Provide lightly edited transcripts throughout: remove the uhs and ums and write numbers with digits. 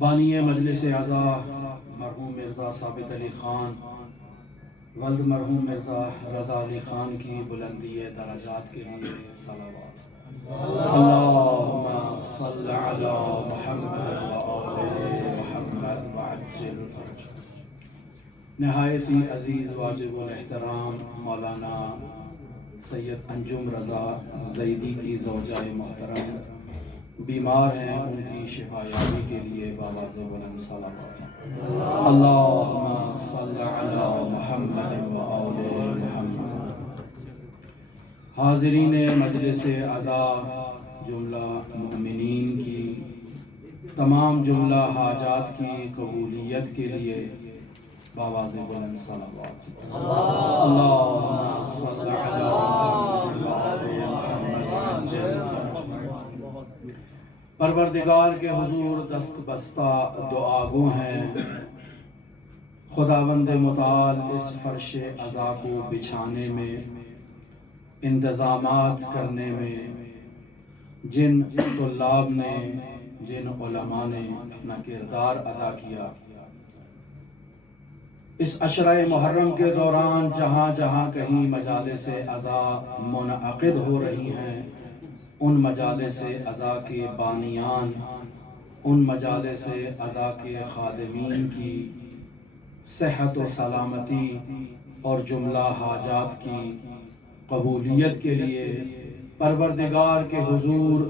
بانی مجلس اعضا مرحوم مرزا ثابت علی خان ولد مرحوم مرزا رضا علی خان کی بلندی درجات کے لیے صلوات۔ اللہم صل علی محمد وآل محمد وعجل فرجہ۔ نہایت ہی عزیز واجب الاحترام مولانا سید انجم رضا زیدی کی زوجہ محترم بیمار ہیں، ان کی شفایابی کے لیے بآواز بلند صلوات۔ اللہم صل علی محمد وآل محمد۔ حاضرین مجلس اعضا جملہ مومنین کی تمام جملہ حاجات کی قبولیت کے لیے بآواز بلند صلوات۔ اللہم صل علی محمد وآل محمد وعجل۔ پروردگار کے حضور دست بستہ دعا گو ہیں، خداوند متعال اس فرش عزا کو بچھانے میں، انتظامات کرنے میں جن طلاب نے، جن علماء نے اپنا کردار ادا کیا، اس عشرہ محرم کے دوران جہاں جہاں کہیں مجالس اعضا منعقد ہو رہی ہیں، ان مجالس اعضا کے بانیان، ان مجالس اعضا کے خادمین کی صحت و سلامتی اور جملہ حاجات کی قبولیت کے لیے پروردگار کے حضور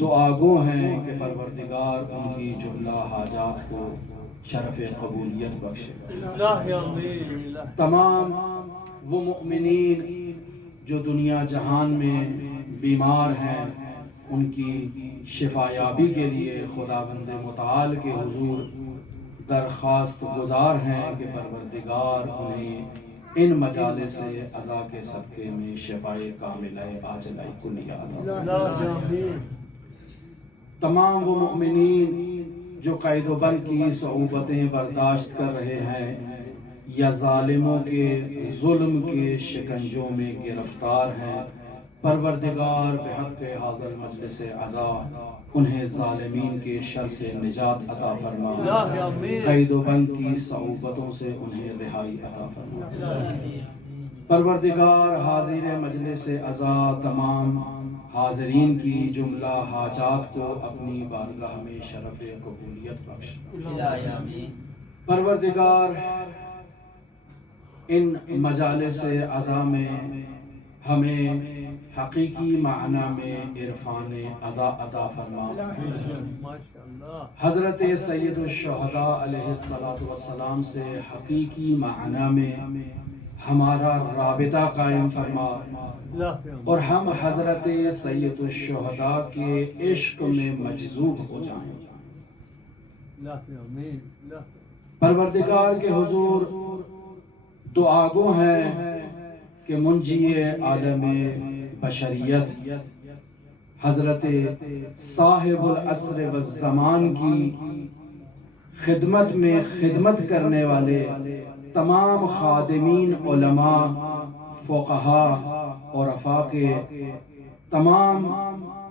دعا گو ہیں کہ پروردگار ان کی جملہ حاجات کو شرف قبولیت بخشے۔ تمام وہ مؤمنین جو دنیا جہان میں بیمار ہیں، ان کی شفایابی کے لیے خداوند متعال کے حضور درخواست گزار ہیں کہ پروردگار انہیں ان مجالس اعضا کے صدقے میں شفائے کاملہ عاجلہ کلیہ عطا۔ تمام وہ مؤمنین جو قید و بند کی صعوبتیں برداشت کر رہے ہیں یا ظالموں کے ظلم کے شکنجوں میں گرفتار ہیں، پروردگار بحق حاضر مجلس اعضا انہیں ظالمین کے شر سے نجات عطا فرما، قید و بند کی صعوبتوں سے انہیں رہائی عطا فرما۔ پروردگار حاضر مجلس اعضا تمام حاضرین کی جملہ حاجات کو اپنی بارگاہ میں شرف قبولیت بخش۔ پروردگار ان مجالس اعضا میں ہمیں حقیقی معنی میں عرفان اعضا عطا فرما۔ حضرت سید الشہداء علیہ السلام سے حقیقی معنی میں ہمارا رابطہ قائم فرما، اور ہم حضرت سید الشہداء کے عشق میں مجذوب ہو جائیں۔ پروردگار کے حضور دعا گو ہیں کہ منجی عالم بشریت حضرت صاحب العصر والزمان کی خدمت میں خدمت کرنے والے تمام خادمین، علماء، فقہاء اور عرفاء کے تمام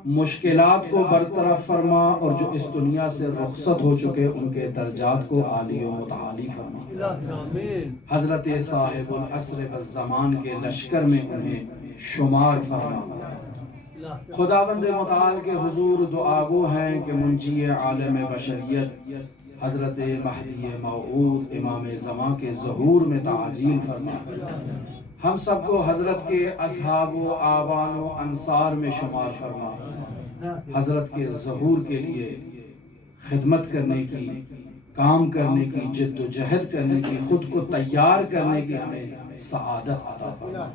مشکلات کو برطرف فرما، اور جو اس دنیا سے رخصت ہو چکے ان کے درجات کو عالی و متعالی فرما۔ حضرت صاحب العصر والزمان کے لشکر میں انہیں شمار فرما۔ خداوند متعال کے حضور دعا گو ہیں کہ منجی عالم بشریت حضرت مہدی موعود امام زمان کے ظہور میں تعجیل فرما، ہم سب کو حضرت کے اصحاب و آبان و انصار میں شمار فرما، حضرت کے ظہور کے لیے خدمت کرنے کی، کام کرنے کی، جد و جہد کرنے کی، خود کو تیار کرنے کی ہمیں سعادت عطا فرما۔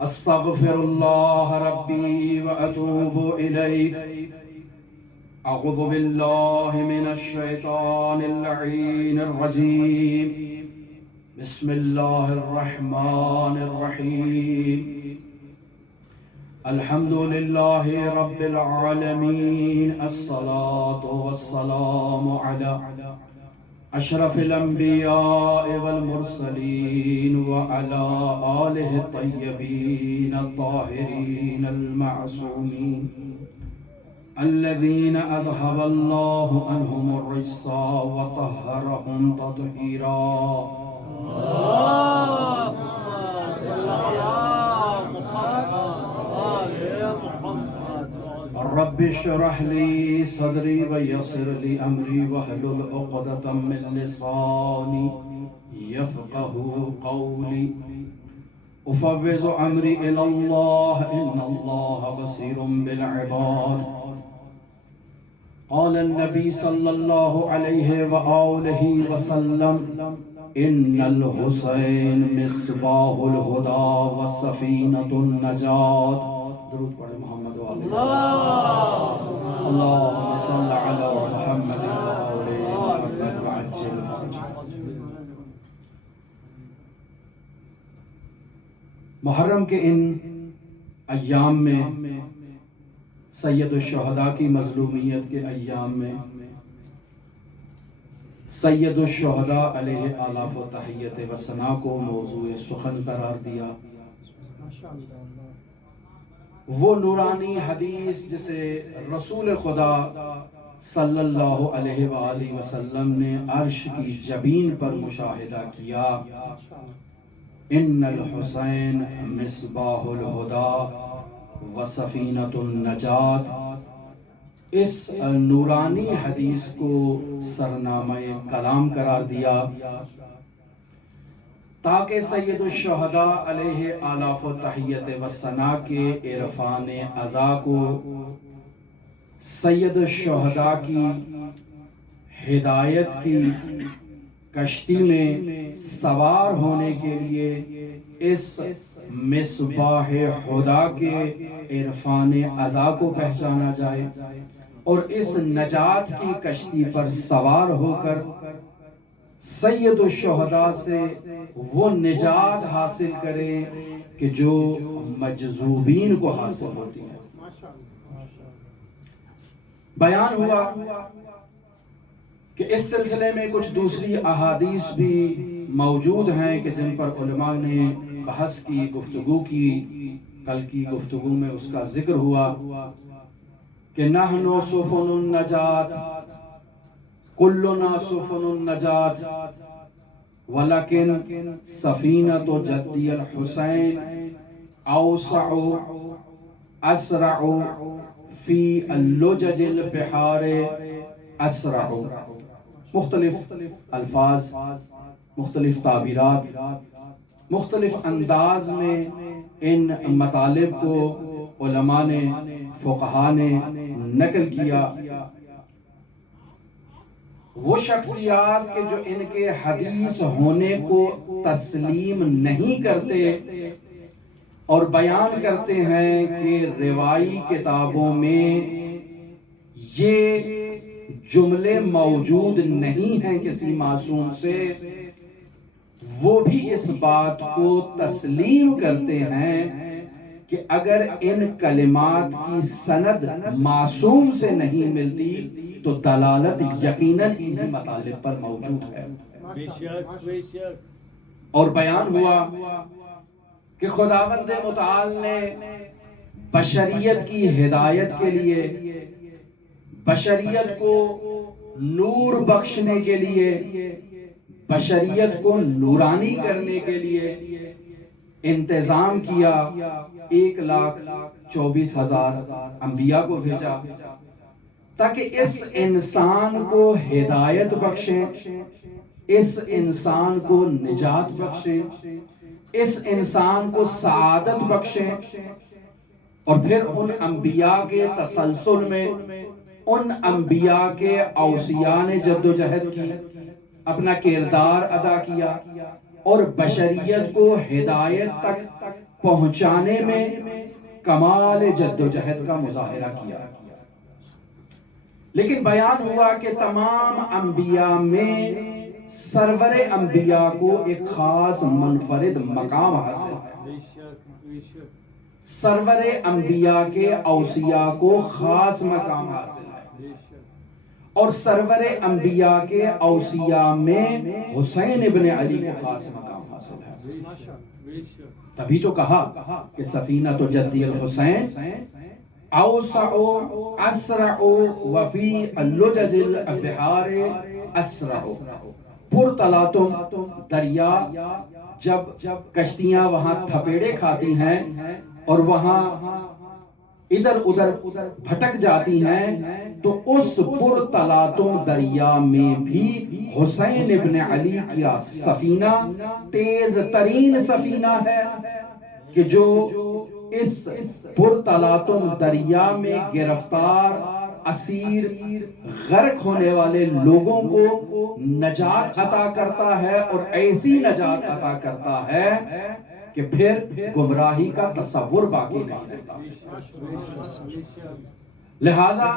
استغفر اللہ ربی واتوب الیہ، اعوذ باللہ من الشیطان اللعین الرجیم، بسم اللہ الرحمن الرحیم، الحمد للہ رب العالمین، الصلاة والسلام علی اشرف الانبیاء والمرسلین وعلی آلہ الطیبین الطاہرین المعصومین، الذين أذهب الله عنهم الرجس وطهرهم تطهيرا. رب اشرح لي صدري ويسر لي أمري واحلل عقدة من لساني يفقه قولي. أفوض أمري إلى الله إن الله بصير بالعباد. قال النبي صلى الله عليه وآله وسلم إن الحسين مصباح الهدى وسفينة النجاة. درود پڑھیں محمد وآلہ. اللهم صل على محمد وآل محمد وعجل فرجه. محرم کے ان ایام میں، سید الشہداء کی مظلومیت کے ایام میں، سید الشہداء علیہ آلاف و تحیت و ثنا کو موضوع سخن قرار دیا. وہ نورانی حدیث جسے رسول خدا صلی اللہ علیہ وآلہ وسلم نے عرش کی جبین پر مشاہدہ کیا. ان الحسین مصباح الہدی و سفینۃ النجات. اس نورانی حدیث کو سرنامہ کلام قرار دیا تاکہ سید الشہداء علیہ آلاف و تحیت و ثنا کے عرفان عزا کو سید الشہداء کی ہدایت کی کشتی میں سوار ہونے کے لیے اس مصباح ہدیٰ کے عرفان عزا کو پہچانا جائے اور اس نجات کی کشتی پر سوار ہو کر سید الشہداء سے وہ نجات حاصل کریں کہ جو مجذوبین کو حاصل ہوتی ہے. بیان ہوا کہ اس سلسلے میں کچھ دوسری احادیث بھی موجود ہیں کہ جن پر علماء نے بحث کی، گفتگو کی. کل کی گفتگو میں اس کا ذکر ہوا کہ نحن سفن النجات، کلنا سفن النجات ولکن سفینۃ جدی الحسین اوسع اسرع فی اللجج البحار اسرع. مختلف الفاظ، مختلف تعبیرات، مختلف انداز میں ان مطالب کو علماء نے، فقہاء نے نقل کیا. وہ شخصیات کے جو ان کے حدیث ہونے کو تسلیم نہیں کرتے اور بیان کرتے ہیں کہ روائی کتابوں میں یہ جملے موجود نہیں ہیں کسی معصوم سے، وہ بھی اس بات کو تسلیم کرتے ہیں کہ اگر ان کلمات کی سند معصوم سے نہیں ملتی تو دلالت یقیناً انہی مطالب پر موجود ہے. اور بیان ہوا کہ خداوند متعال نے بشریت کی ہدایت کے لیے، بشریت کو نور بخشنے کے لیے، بشریت کو نورانی کرنے کے لیے انتظام کیا. 1,24,000 انبیاء کو بھیجا تاکہ اس انسان کو ہدایت بخشیں، اس انسان کو نجات بخشیں، اس انسان کو سعادت بخشیں. اور پھر ان انبیاء کے تسلسل میں ان انبیاء کے اوصیاء نے جد و جہد کی، اپنا کردار ادا کیا اور بشریت کو ہدایت تک پہنچانے میں کمال جد و جہد کا مظاہرہ کیا. لیکن بیان ہوا کہ تمام انبیاء میں سرور انبیاء کو ایک خاص منفرد مقام حاصل ہے. سرور انبیاء کے اوصیاء کو خاص مقام حاصل ہے اور سرور انبیاء کے اوصیاء میں حسین ابن علی کو خاص مقام حاصل ہے. تبھی تو کہا کہ سفینۃ جدی الحسین اوسع اسرع وفی اللجج البحار اسرع، پرتلاطم دریا جب کشتیاں وہاں تھپیڑے کھاتی ہیں اور وہاں ادھر ادھر بھٹک جاتی ہیں، تو اس پرتلاطم دریا میں بھی حسین ابن علی کا سفینہ تیز ترین سفینہ ہے کہ جو اس پرتلاطم دریا میں گرفتار اسیر غرق ہونے والے لوگوں کو نجات عطا کرتا ہے، اور ایسی نجات عطا کرتا ہے کہ پھر گمراہی کا تصور باقی نہیں رہتا۔ لہذا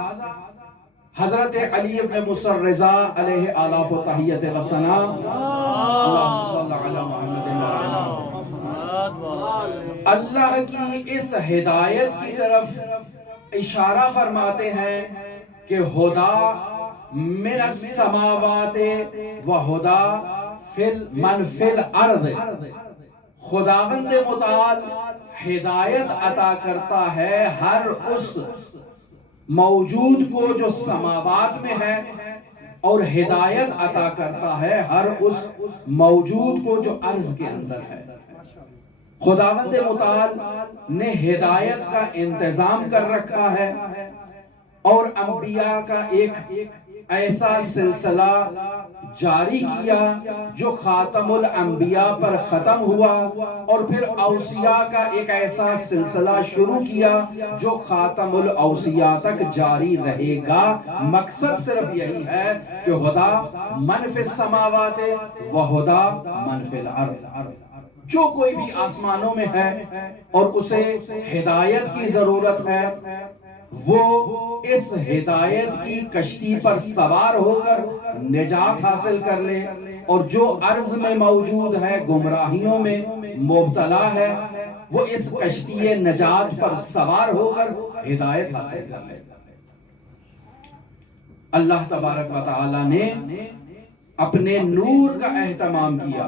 حضرت علی ابن مصر رضا علیہ آلاف و تحیت و سلام، اللہم صلی علی محمد اللہ کی اس ہدایت کی طرف اشارہ فرماتے ہیں کہ ہدا من السماوات و ہدا من فی الارض، خداوند متعال ہدایت عطا کرتا ہے ہر اس موجود کو جو سماوات میں ہے، اور ہدایت عطا کرتا ہے ہر اس موجود کو جو ارض کے اندر ہے۔ خداوند متعال نے ہدایت کا انتظام کر رکھا ہے، اور انبیاء کا ایک ایسا سلسلہ جاری کیا جو خاتم الانبیاء پر ختم ہوا، اور پھر اوصیاء کا ایک ایسا سلسلہ شروع کیا جو خاتم الاوصیاء تک جاری رہے گا۔ مقصد صرف یہی ہے کہ ہدا من فی السماوات و ہدا من فی الارض، جو کوئی بھی آسمانوں میں ہے اور اسے ہدایت کی ضرورت ہے، وہ اس ہدایت کی کشتی پر سوار ہو کر نجات حاصل کر لے، اور جو عرض میں موجود ہے گمراہیوں میں مبتلا ہے، وہ اس کشتی نجات پر سوار ہو کر ہدایت حاصل کر لے۔ اللہ تبارک و تعالی نے اپنے نور کا اہتمام کیا۔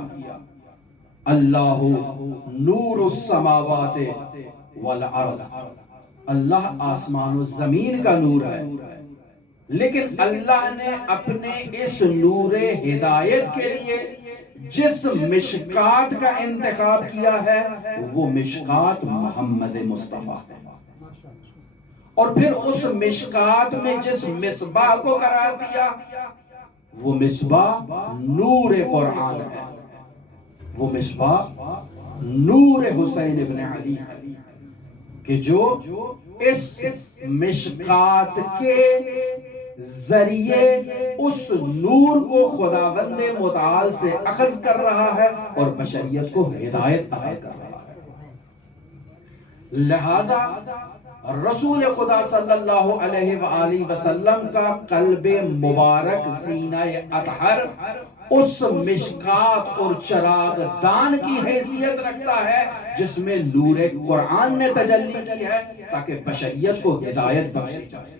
اللہ نور السماوات والارض، اللہ آسمان و زمین کا نور ہے، لیکن اللہ نے اپنے اس نور ہدایت کے لیے جس مشکات کا انتخاب کیا ہے وہ مشکات محمد مصطفیٰ ہے، اور پھر اس مشکات میں جس مصباح کو قرار دیا وہ مصباح نور قرآن ہے، وہ مصباح نور حسین ابن علی ہے، کہ جو اس مشکات کے ذریعے اس نور کو خداوند متعال سے اخذ کر رہا ہے اور بشریت کو ہدایت عطا کر رہا ہے۔ لہذا رسول خدا صلی اللہ علیہ وآلہ وسلم کا قلب مبارک سینہ اطہر اس مشکات اور چراغ دان کی حیثیت رکھتا ہے جس میں نور قرآن نے تجلی کی ہے تاکہ بشریت کو ہدایت بخشی جائے۔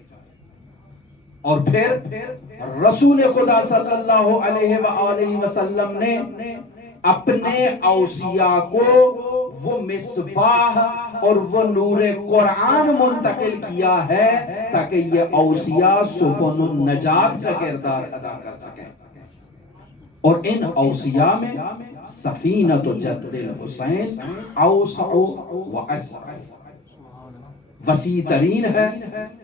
اور پھر رسول خدا صلی اللہ علیہ وآلہ وسلم نے اپنے اوصیاء کو وہ مصباح اور وہ نور قرآن منتقل کیا ہے تاکہ یہ اوصیاء سفن النجات کا کردار ادا کر سکیں، اور ان اوصیاء میں سفینۃ جد الحسین اوسع و اسع، وسیع ترین ہے،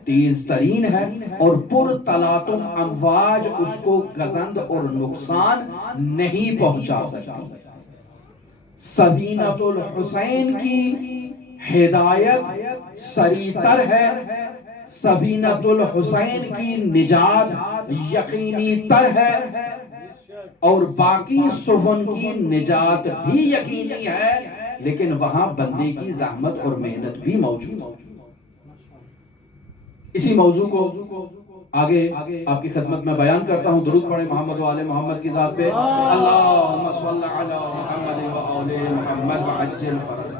تیز ترین ہے، اور پر تلاطم امواج اس کو گزند اور نقصان نہیں پہنچا سکتی۔ سفینۃ الحسین کی ہدایت سریع تر ہے، سفینۃ الحسین کی نجات یقینی تر ہے، اور باقی سفن کی نجات بھی یقینی ہے، لیکن وہاں بندے کی زحمت اور محنت بھی موجود ہے۔ اسی موضوع کو آگے آپ کی خدمت میں بیان کرتا ہوں۔ درود پڑھیں محمد و آل محمد کی ذات پہ، اللہم صلی علی محمد و آل محمد وعجل فرجہ۔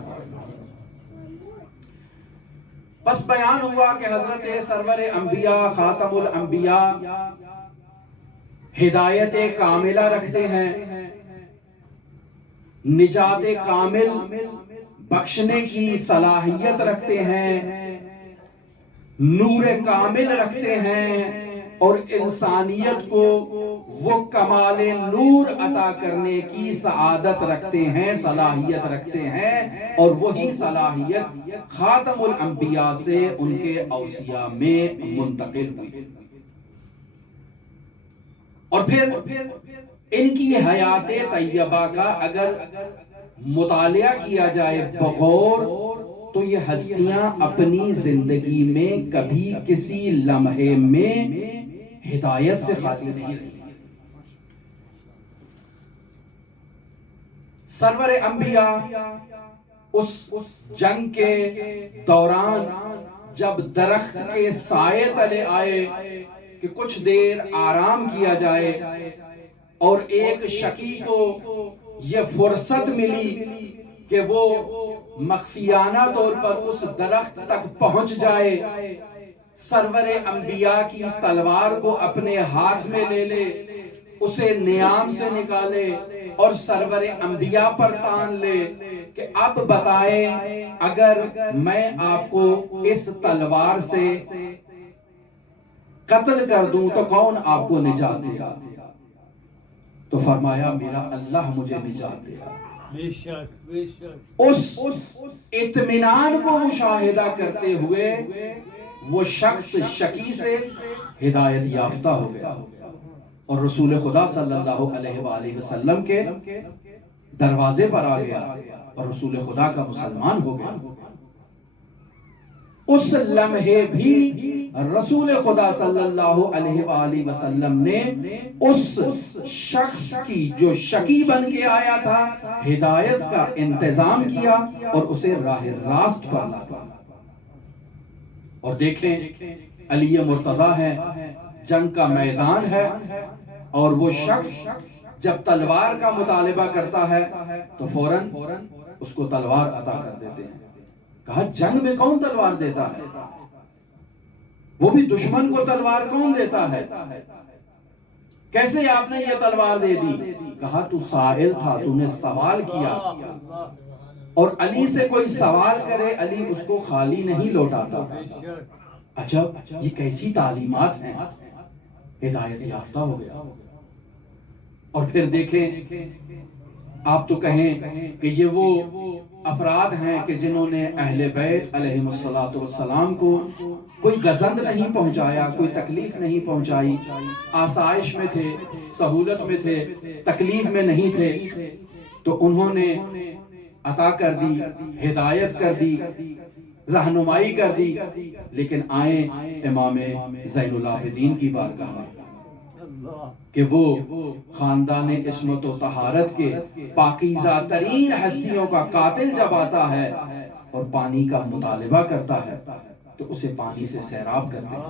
بس بیان ہوا کہ حضرت سرور انبیاء خاتم الانبیاء ہدایت کاملہ رکھتے ہیں، نجات کامل بخشنے کی صلاحیت رکھتے ہیں، نور کامل رکھتے ہیں اور انسانیت کو وہ کمال نور عطا کرنے کی سعادت رکھتے ہیں، صلاحیت رکھتے ہیں، اور وہی صلاحیت خاتم الانبیاء سے ان کے اوصیاء میں منتقل ہوئی۔ اور پھر ان کی حیات طیبہ کا اگر مطالعہ کیا جائے بغور تو یہ ہستیاں اپنی زندگی میں کبھی کسی لمحے میں ہدایت سے خالی نہیں رہی۔ سرور انبیاء اس جنگ کے دوران جب درخت کے سائے تلے آئے کہ کچھ دیر آرام کیا جائے، اور ایک شقی کو یہ فرصت ملی کہ وہ مخفیانہ طور پر اس درخت تک پہنچ جائے، سرور انبیاء کی تلوار کو اپنے ہاتھ میں لے لے، اسے نیام سے نکالے اور سرور انبیاء پر تان لے کہ اب بتائیں اگر میں آپ کو اس تلوار سے قتل کر دوں تو کون آپ کو نجات دے گا؟ تو فرمایا میرا اللہ مجھے نجات دے گا۔ اس اطمینان کو مشاہدہ کرتے ہوئے وہ شخص شکی سے ہدایت یافتہ ہو گیا اور رسول خدا صلی اللہ علیہ وآلہ وسلم کے دروازے پر آ گیا اور رسول خدا کا مسلمان ہو گیا۔ اس لمحے بھی رسول خدا صلی اللہ علیہ وآلہ وسلم نے اس شخص کی جو شکی بن کے آیا تھا ہدایت کا انتظام کیا اور اسے راہ راست پر لایا۔ اور دیکھیں علی مرتضیٰ ہے، جنگ کا میدان ہے، اور وہ شخص جب تلوار کا مطالبہ کرتا ہے تو فوراً اس کو تلوار عطا کر دیتے ہیں۔ کہا جنگ میں کون تلوار دیتا ہے؟ وہ بھی دشمن کو تلوار کون دیتا ہے؟ کیسے آپ نے یہ تلوار دے دی؟ کہا تو سائل تھا، تو نے سوال کیا، اور علی سے کوئی سوال کرے علی اس کو خالی نہیں لوٹاتا۔ عجب یہ کیسی تعلیمات ہیں، ہدایت یافتہ ہو گیا۔ اور پھر دیکھیں آپ تو کہیں کہ یہ وہ افراد ہیں کہ جنہوں نے اہل بیت علیہ السلام کو کوئی گزند نہیں پہنچایا، کوئی تکلیف نہیں پہنچائی، آسائش میں تھے، سہولت میں تھے، تکلیف میں نہیں تھے، تو انہوں نے عطا کر دی، ہدایت کر دی، رہنمائی کر دی۔ لیکن آئیں امام زین العابدین کی بارگاہ میں کہ وہ خاندان عصمت و طہارت کے پاکیزہ ترین ہستیوں کا قاتل جب آتا ہے اور پانی کا مطالبہ کرتا ہے تو اسے پانی سے سیراب کرتے ہیں۔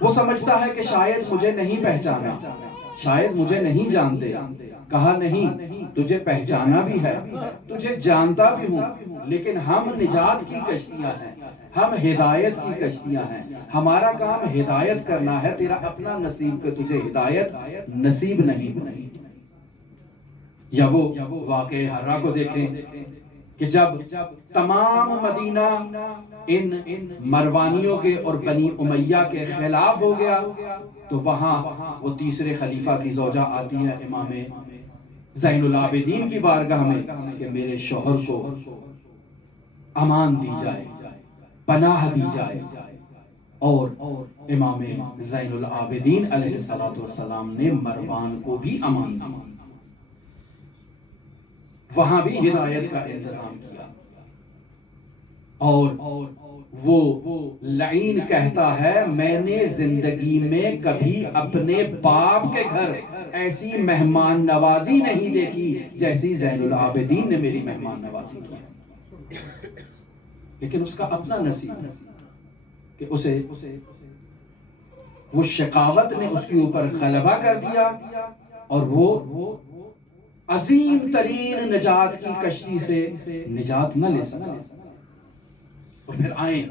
وہ سمجھتا ہے کہ شاید مجھے نہیں پہچانا، شاید مجھے نہیں جانتے۔ کہا نہیں، تجھے پہچانا بھی ہے، تجھے جانتا بھی ہوں، لیکن ہم نجات کی کشتیاں ہیں، ہم ہدایت کی کشتیاں ہیں، ہمارا کام ہدایت کرنا ہے، تیرا اپنا نصیب کہ تجھے ہدایت نصیب نہیں ہوئی۔ یا وہ واقعہ حرہ کو دیکھیں کہ جب تمام مدینہ ان مروانیوں کے اور بنی امیہ کے خلاف ہو گیا تو وہاں وہ تیسرے خلیفہ کی زوجہ آتی ہے امام زین العابدین کی بارگاہ میں کہ میرے شوہر کو امان دی جائے، پناہ دی جائے، اور امام زین العابدین علیہ السلام نے مروان کو بھی امان دی، وہاں بھی ہدایت کا انتظام کیا۔ اور وہ لعین کہتا ہے میں نے زندگی میں کبھی اپنے باپ کے گھر ایسی مہمان نوازی نہیں دیکھی جیسی زین العابدین نے میری مہمان نوازی کی۔ لیکن اس کا اپنا نصیب ہے کہ اسے وہ شقاوت نے اس کے اوپر غلبہ کر دیا اور وہ عظیم ترین نجات کی کشتی سے نجات نہ لے سکا۔ اور پھر آئیں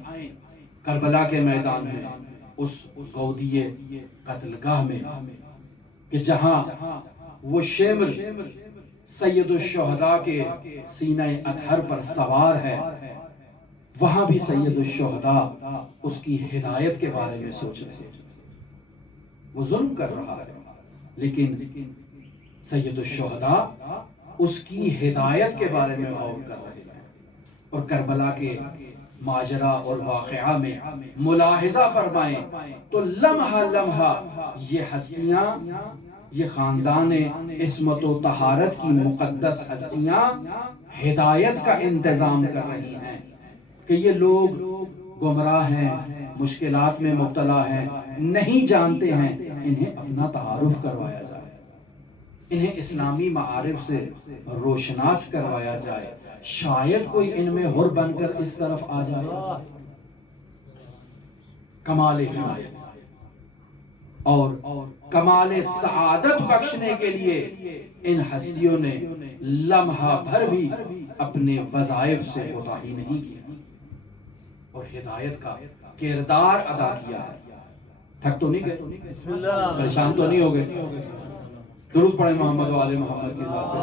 کربلا کے میدان میں، اس گودی قتل گاہ میں کہ جہاں وہ شمر سید الشہداء کے سینہ اطہر پر سوار ہے، وہاں بھی سید الشہداء اس کی ہدایت کے بارے میں سوچ رہے ہیں. وہ ظلم کر رہا ہے لیکن سید الشہداء اس کی ہدایت کے بارے میں غور کر رہے ہیں. اور کربلا کے ماجرا اور واقعہ میں ملاحظہ فرمائیں تو لمحہ لمحہ یہ ہستیاں، یہ خاندان عصمت و طہارت کی مقدس ہستیاں ہدایت کا انتظام کر رہی ہیں کہ یہ لوگ گمراہ ہیں، مشکلات میں مبتلا ہیں، نہیں جانتے ہیں، انہیں اپنا تعارف کروایا جائے، انہیں اسلامی معارف سے روشناس کروایا جائے، شاید کوئی ان میں حر بن کر اس طرف آ جائے. کمال ہدایت اور کمال سعادت بخشنے کے لیے ان ہستیوں نے لمحہ بھر بھی اپنے وظائف سے کوتاہی نہیں کیا اور ہدایت کا کردار ادا کیا ہے. تھک تو نہیں گئے؟ پریشان تو نہیں ہو گئے؟ درود پڑھیں محمد و آل محمد کی ذات پہ.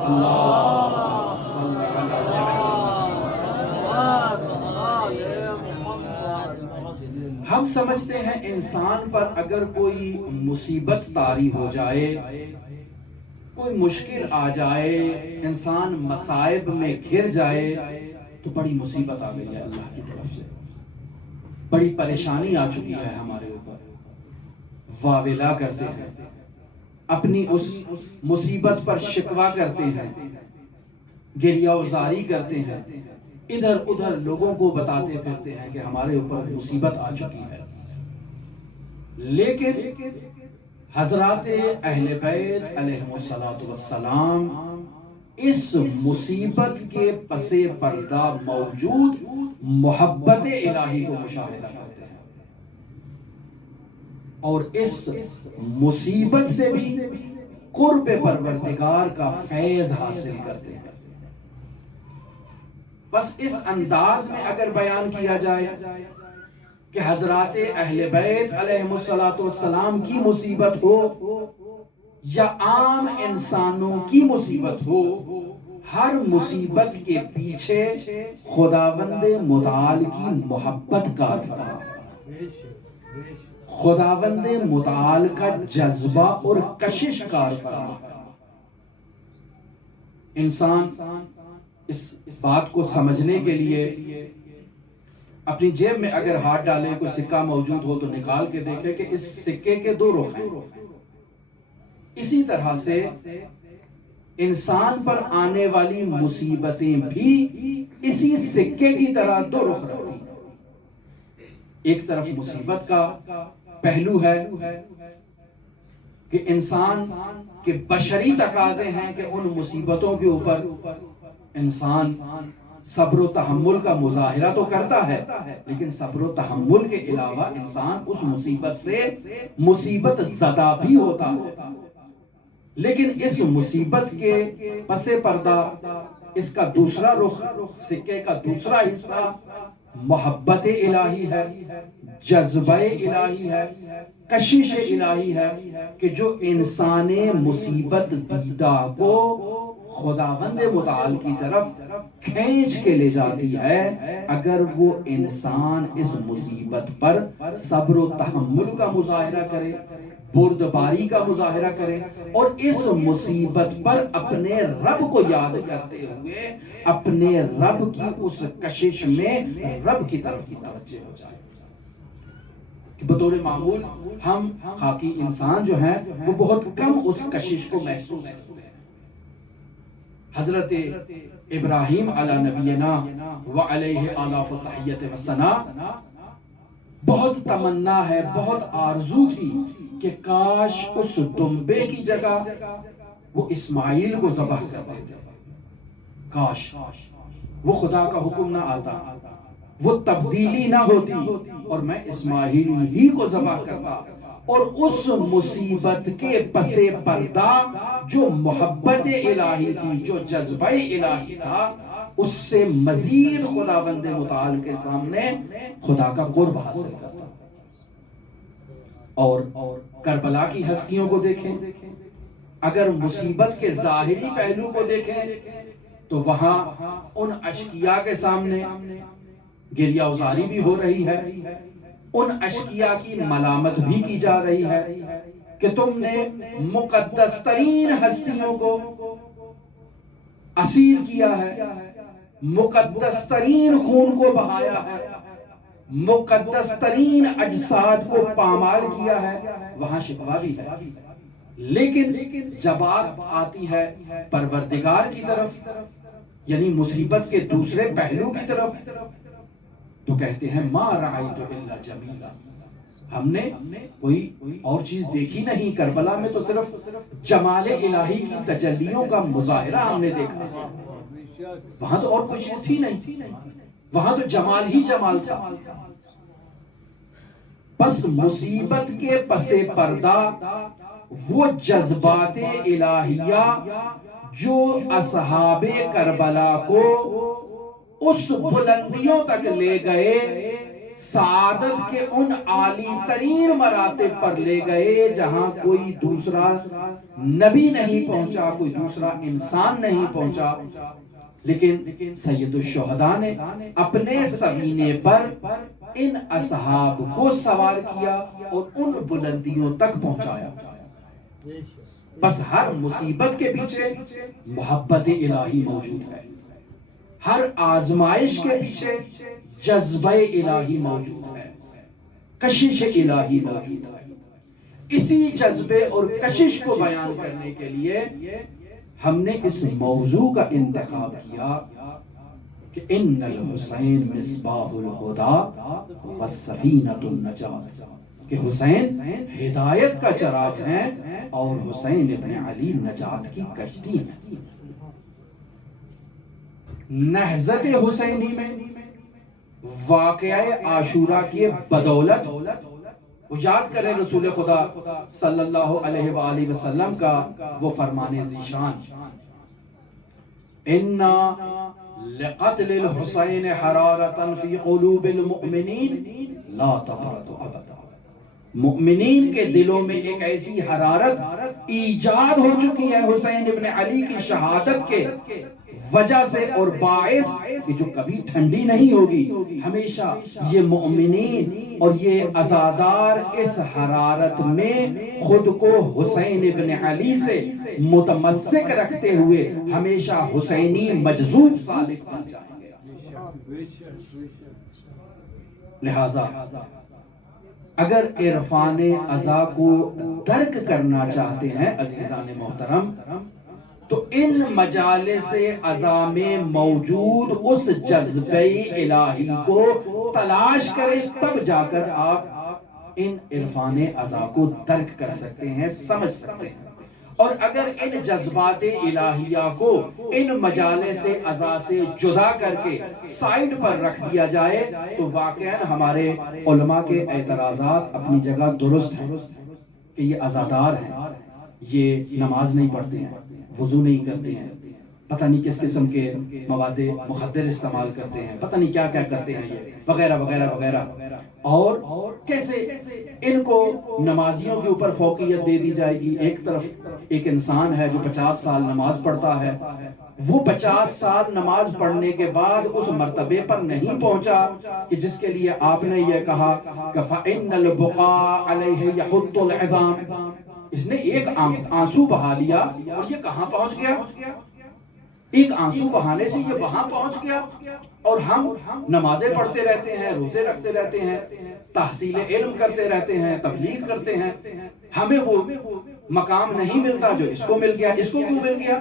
ہم سمجھتے ہیں انسان پر اگر کوئی مصیبت طاری ہو جائے، کوئی مشکل آ جائے، انسان مصائب میں گھر جائے تو بڑی مصیبت آ گئی ہے اللہ کی طرف سے، بڑی پریشانی آ چکی ہے ہمارے اوپر. واویلا کرتے ہیں، اپنی اس مصیبت پر شکوہ کرتے ہیں، گریہ وزاری کرتے ہیں، ادھر ادھر لوگوں کو بتاتے پھرتے ہیں کہ ہمارے اوپر مصیبت آ چکی ہے. لیکن حضرات اہل بیت علیہم السلام اس مصیبت کے پس پردہ موجود محبت الہی کو مشاہدہ کرتے ہیں اور اس مصیبت سے بھی قرب پروردگار کا فیض حاصل کرتے ہیں. بس اس انداز میں اگر بیان کیا جائے کہ حضرات اہل بیت علیہم السلام کی مصیبت ہو یا عام انسانوں کی مصیبت ہو، ہر مصیبت کے پیچھے خداوند متعال کی محبت کار فرما، خداوند متعال کا جذبہ اور کشش کار فرما. انسان اس بات کو سمجھنے کے لیے اپنی جیب میں اگر ہاتھ ڈالے، کوئی سکہ موجود ہو تو نکال کے دیکھے کہ اس سکے کے دو رخ ہیں. اسی طرح سے انسان پر آنے والی مصیبتیں بھی اسی سکے کی طرح دو رخ رکھتی ہیں. ایک طرف مصیبت کا پہلو ہے کہ انسان کے بشری تقاضے ہیں کہ ان مصیبتوں کے اوپر انسان صبر و تحمل کا مظاہرہ تو کرتا ہے، لیکن صبر و تحمل کے علاوہ انسان اس مصیبت سے مصیبت زدہ بھی ہوتا ہے. لیکن اس مصیبت کے پس پردہ اس کا دوسرا رخ، سکے کا دوسرا حصہ محبت الہی ہے، جذبہ الہی ہے، کشش الہی ہے کہ جو انسان مصیبت دیدہ کو خداوند متعال کی طرف کھینچ کے لے جاتی ہے اگر وہ انسان اس مصیبت پر صبر و تحمل کا مظاہرہ کرے، بردباری کا مظاہرہ کرے اور اس مصیبت پر اپنے رب کو یاد کرتے ہوئے اپنے رب کی اس کشش میں رب کی طرف متوجہ ہو جائے. بطور معمول ہم خاکی انسان جو ہیں وہ بہت کم اس کشش کو محسوس کرتے ہیں. حضرت ابراہیم علی نبینا وعلیہ آلاف التحیت والثناء بہت تمنا ہے، بہت آرزو تھی کہ کاش اس دمبے کی جگہ وہ اسماعیل کو ذبح کر دیتے، کاش وہ خدا کا حکم نہ آتا، وہ تبدیلی نہ ہوتی اور میں اسماعیل ہی کو ذبح کرتا. اور اس مصیبت کے پس پردہ جو محبت الہی تھی، جو جذبہ الہی تھا، اس سے مزید خداوند متعال کے سامنے خدا کا قرب حاصل کرتا. اور کربلا کی ہستیوں کو دیکھیں، اگر مصیبت کے ظاہری پہلو کو دیکھیں تو وہاں ان اشقیاء کے سامنے گریہ ازاری بھی ہو رہی ہے، ان اشقیاء کی ملامت بھی کی جا رہی ہے کہ تم نے مقدس ترین ہستیوں کو اسیر کیا ہے، مقدس ترین خون کو بہایا ہے، مقدس ترین اجساد کو پامال کیا ہے۔ وہاں شکوہ بھی ہے، لیکن جب بات آتی ہے پروردگار کی طرف، یعنی مصیبت کے دوسرے پہلو کی طرف، تو کہتے ہیں ما رأیت الا جمیلا، ہم نے کوئی اور چیز دیکھی نہیں، کربلا میں تو صرف جمال الہی کی تجلیوں کا مظاہرہ ہم نے دیکھا، وہاں تو اور کوئی چیز تھی نہیں، وہاں تو جمال ہی جمال تھا۔ بس مصیبت کے پس پردہ وہ جذبات الہیہ جو اصحاب کربلا کو اس بلندیوں تک لے گئے، سعادت کے ان عالی ترین مراتب پر لے گئے جہاں کوئی دوسرا نبی نہیں پہنچا، کوئی دوسرا انسان نہیں پہنچا، لیکن سید الشہداء نے اپنے سفینے پر ان اصحاب کو سوار کیا اور ان بلندیوں تک پہنچایا۔ بس ہر مصیبت کے پیچھے محبت الہی موجود ہے، ہر آزمائش کے پیچھے جذبہ الہی موجود ہے، کشش الہی موجود ہے۔ اسی جذبے اور کشش کو بیان کرنے کے لیے ہم نے اس موضوع کا انتخاب کیا کہ ان الحسین مصباح الہدی والسفینۃ النجات، کہ حسین ہدایت کا چراغ ہیں اور حسین ابن علی نجات کی کشتی ہیں۔ نہضت حسینی میں واقعہ عاشورہ کی بدولت وہ یاد کریں رسول خدا صلی اللہ علیہ وآلہ وسلم کا وہ فرمان ذیشان، اِنَّا لِقَتْلِ الْحُسَيْنِ حَرَارَةً فِي قُلُوبِ الْمُؤْمِنِينَ لَا تَبْرَدُ أَبَدًا، مؤمنین کے دلوں میں ایک ایسی حرارت ایجاد ہو چکی ہے حسین ابن علی کی شہادت کے وجہ سے اور باعث کہ جو کبھی ٹھنڈی نہیں ہوگی، ہمیشہ یہ مؤمنین اور یہ عزادار اس حرارت میں خود کو حسین ابن علی سے متمسک رکھتے ہوئے ہمیشہ حسینی مجذوب سالک بن جائیں گے۔ لہذا اگر عرفان عزا کو درک کرنا چاہتے ہیں عزیزان محترم، تو ان مجالس عزا میں موجود اس جذبہ الہی کو تلاش کریں، تب جا کر آپ ان عرفان عزا کو درک کر سکتے ہیں، سمجھ سکتے ہیں۔ اور اگر ان جذبات الہیہ کو ان مجالس عزا سے جدا کر کے سائیڈ پر رکھ دیا جائے تو واقعاً ہمارے علماء کے اعتراضات اپنی جگہ درست ہیں کہ یہ عزادار ہیں، یہ نماز نہیں پڑھتے ہیں، وضو نہیں کرتے ہیں، پتہ نہیں کس قسم کے مواد مخدر استعمال کرتے ہیں، پتہ نہیں کیا کیا کرتے ہیں یہ وغیرہ وغیرہ وغیرہ، اور کیسے ان کو نمازیوں کے اوپر فوقیت دے دی جائے گی۔ ایک طرف ایک انسان ہے جو 50 سال نماز پڑھتا ہے، وہ 50 سال نماز پڑھنے کے بعد اس مرتبے پر نہیں پہنچا کہ جس کے لیے آپ نے یہ کہا کہ فَإِنَّ الْبُقَاءَ عَلَيْهِ يَحُطُّ الْعِظَامِ، اس نے ایک آنسو بہا لیا اور یہ کہاں پہنچ گیا؟ ایک آنسو بہانے سے یہ وہاں پہنچ گیا، اور ہم نمازیں پڑھتے رہتے ہیں، روزے رکھتے رہتے ہیں، تحصیل علم کرتے رہتے ہیں، تبلیغ کرتے ہیں، ہمیں وہ مقام نہیں ملتا جو اس کو مل گیا۔ اس کو کیوں مل گیا؟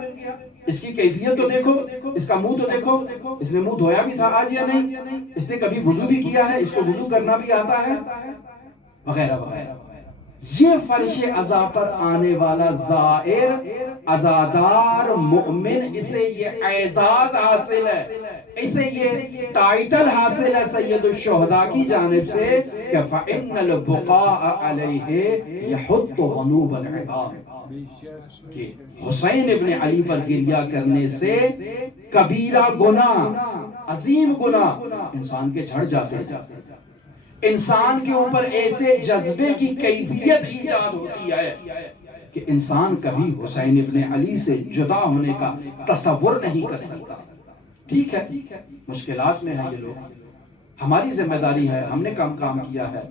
اس کی کیفیت تو دیکھو، اس کا منہ تو دیکھو، اس نے منہ دھویا بھی تھا آج یا نہیں، اس نے کبھی وضو بھی کیا ہے، اس کو وضو کرنا بھی آتا ہے، وغیرہ وغیرہ۔ یہ فرش عزا پر آنے والا زائر عزادار مومن، اسے یہ اعزاز حاصل ہے، اسے یہ ٹائٹل حاصل ہے سید الشہداء کی جانب سے کہ فَإِنَّ الْبُقَاءَ عَلَيْهِ يَحُطُّ غُنُوبَ الْعِظَامِ، کہ حسین ابن علی پر گریہ کرنے سے کبیرہ گناہ، عظیم گناہ انسان کے جھڑ جاتے ہیں، انسان کے اوپر ایسے جذبے کی کیفیت ایجاد ہوتی ہے کہ انسان کبھی حسین ابن علی سے جدا ہونے کا تصور نہیں کر سکتا۔ ٹھیک ہے، مشکلات میں ہیں یہ لوگ، ہماری ذمہ داری ہے، ہم نے کام کیا ہے،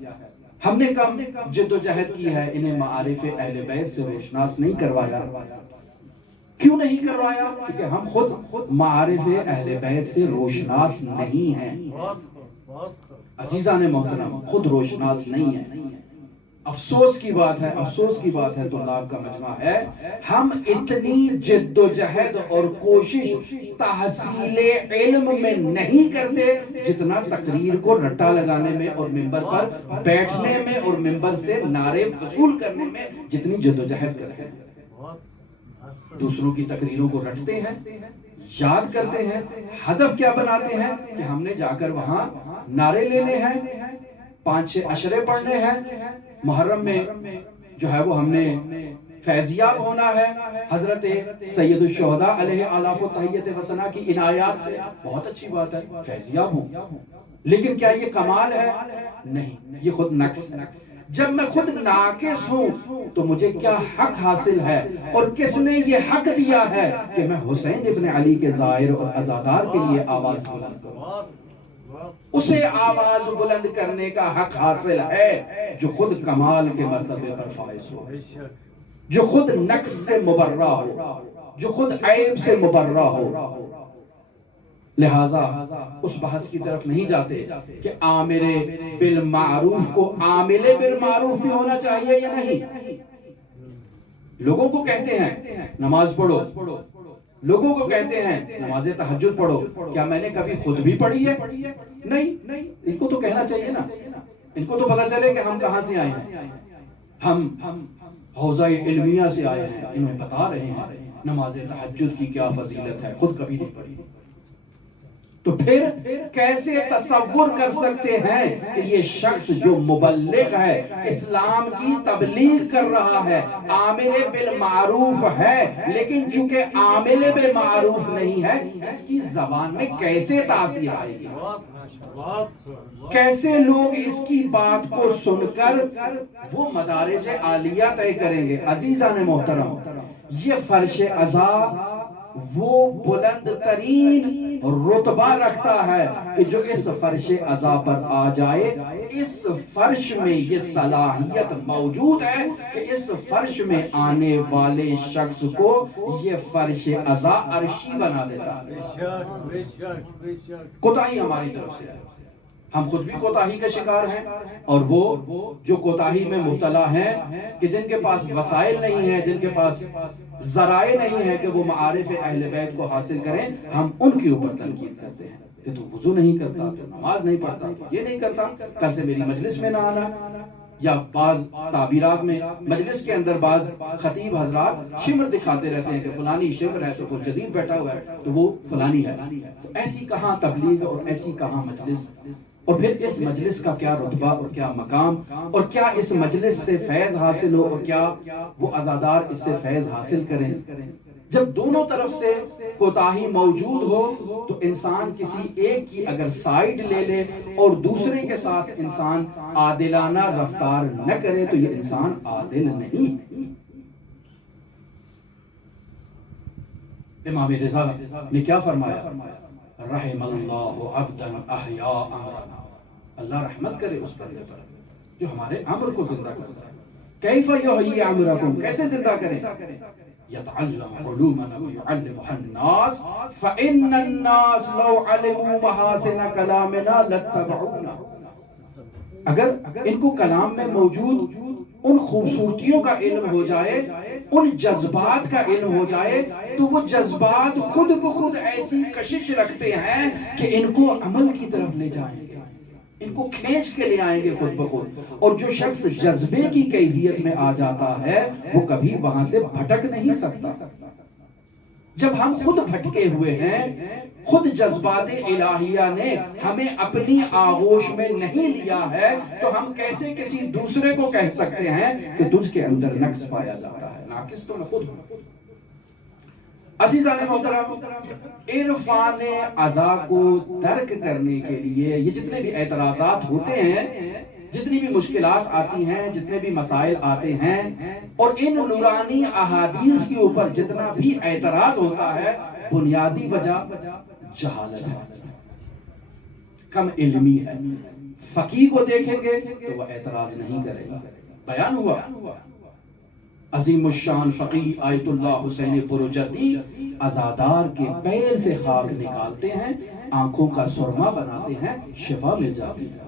ہم نے کم جد و جہد کی ہے، انہیں معارف اہل بیت سے روشناس نہیں کروایا۔ کیوں نہیں کروایا؟ کیونکہ ہم خود معارف اہل بیت سے روشناس نہیں ہیں۔ عزیزان محترم، خود روشناس نہیں ہیں۔ افسوس کی بات ہے تو لاکھ کا مجمع ہے، ہم اتنی جد و جہد اور کوشش تحصیل علم میں نہیں کرتے جتنا تقریر کو رٹا لگانے میں اور ممبر پر بیٹھنے میں اور ممبر سے نعرے وصول کرنے میں جتنی جد و جہد کرتے ہیں۔ دوسروں کی تقریروں کو رٹتے ہیں، یاد کرتے ہیں، ہدف کیا بناتے ہیں کہ ہم نے جا کر وہاں نعرے لینے ہیں، 5-6 عشرے پڑھنے ہیں، محرم میں جو ہے وہ ہم نے فیضیاب ہونا ہے، حضرت سید الشہداء علیہ آلاف و تحیت و ثنا کی عنایات سے، بہت اچھی بات ہے، فیضیاب ہوں، لیکن کیا یہ کمال ہے؟ نہیں، یہ خود نقص ہے۔ جب میں خود ناقص ہوں تو مجھے کیا حق حاصل ہے، اور کس نے یہ حق دیا ہے کہ میں حسین ابن علی کے ظاہر اور عزادار کے لیے آواز بلند کروں؟ اسے آواز بلند کرنے کا حق حاصل ہے جو خود کمال کے مرتبے پر فائز ہو، جو خود نقص سے مبرہ ہو، جو خود عیب سے مبرہ ہو۔ لہٰذا اس بحث کی طرف نہیں جاتے کہ عامر بالمعروف کو عامل بالمعروف بھی ہونا چاہیے یا نہیں۔ لوگوں کو کہتے ہیں نماز پڑھو، لوگوں کو کہتے ہیں نماز تہجد پڑھو، کیا میں نے کبھی خود بھی پڑھی ہے؟ نہیں، ان کو تو کہنا چاہیے نا، ان کو تو پتا چلے کہ ہم کہاں سے آئے ہیں، ہم حوزہ علمیہ سے آئے ہیں، انہیں بتا رہے ہیں نماز تہجد کی کیا فضیلت ہے، خود کبھی نہیں پڑھی۔ تو پھر کیسے تصور کر سکتے ہیں کہ یہ شخص جو مبلغ ہے، اسلام کی تبلیغ کر رہا ہے، عامل بالمعروف ہے، لیکن چونکہ عامل بالمعروف نہیں ہے، اس کی زبان میں کیسے تاثیر آئے گی؟ کیسے لوگ اس کی بات کو سن کر وہ مدارج عالیہ طے کریں گے؟ عزیزان محترم، یہ فرش عزا وہ بلند ترین رتبہ رکھتا ہے کہ جو اس فرش عزا پر آ جائے، اس فرش میں یہ صلاحیت موجود ہے کہ اس فرش میں آنے والے شخص کو یہ فرش عزا عرشی بنا دیتا ہے۔ کوتاہی ہماری طرف سے ہے، ہم خود بھی کوتاہی کا شکار ہیں، اور وہ جو کوتاہی میں مبتلا ہیں کہ جن کے پاس وسائل نہیں ہیں، جن کے پاس ذرائع نہیں ہے کہ وہ معارف اہل بیت کو حاصل کریں، ہم ان کے اوپر تنقید کرتے ہیں کہ تو وضو نہیں کرتا، تو نماز نہیں پڑھتا، یہ نہیں کرتا، کل سے میری مجلس میں نہ آنا۔ یا بعض تعبیرات میں مجلس کے اندر بعض خطیب حضرات شمر دکھاتے رہتے ہیں کہ فلانی شمر ہے تو وہ جدید بیٹھا ہوا ہے تو وہ فلانی ہے۔ تو ایسی کہاں تبلیغ اور ایسی کہاں مجلس، اور پھر اس مجلس کا کیا رتبہ اور کیا مقام، اور کیا اس مجلس سے فیض حاصل ہو، اور کیا وہ عزادار اس سے فیض حاصل کریں۔ جب دونوں طرف سے کوتاہی موجود ہو تو انسان کسی ایک کی اگر سائیڈ لے لے اور دوسرے کے ساتھ انسان عادلانہ رفتار نہ کرے تو یہ انسان عادل نہیں۔ امام رضا نے کیا فرمایا؟ رحم اللہ عبدا احیا امرنا، اللہ رحمت کرے اس بندے پر جو ہمارے امر کو زندہ کرتا ہے۔ کیف یحیی امرکم، کیسے زندہ کریں؟ یتعلم علومنا ویعلمها الناس فإن الناس لو علموا محاسن کلامنا لاتبعونا۔ اگر ان کو کلام میں موجود ان خوبصورتیوں کا علم ہو جائے، ان جذبات کا علم ہو جائے، تو وہ جذبات خود بخود ایسی کشش رکھتے ہیں کہ ان کو عمل کی طرف لے جائیں گے، ان کو کھینچ کے لے آئیں گے خود بخود۔ اور جو شخص جذبے کی کیفیت میں آ جاتا ہے وہ کبھی وہاں سے بھٹک نہیں سکتا۔ جب ہم خود بھٹکے ہوئے ہیں، خود جذبات الہیہ نے ہمیں اپنی آغوش میں نہیں لیا ہے، تو ہم کیسے کسی دوسرے کو کہہ سکتے ہیں کہ تجھ کے اندر نقص پایا جاتا ہے؟ ناقص تو میں خود ہوں۔ عزیزان محترم، عرفان عزا کو درک کرنے کے لیے یہ جتنے بھی اعتراضات ہوتے ہیں، جتنی بھی مشکلات آتی ہیں، جتنے بھی مسائل آتے ہیں، اور ان نورانی احادیث کے اوپر جتنا بھی اعتراض ہوتا ہے، بنیادی وجہ جہالت ہے۔ کم علمی ہے. فقیہ کو دیکھیں گے تو وہ اعتراض نہیں کرے گا. بیان ہوا عظیم الشان فقیہ آیت اللہ حسین پرجردی عزادار کے پیر سے خاک نکالتے ہیں، آنکھوں کا سرما بناتے ہیں، شفا مل جاتی ہے.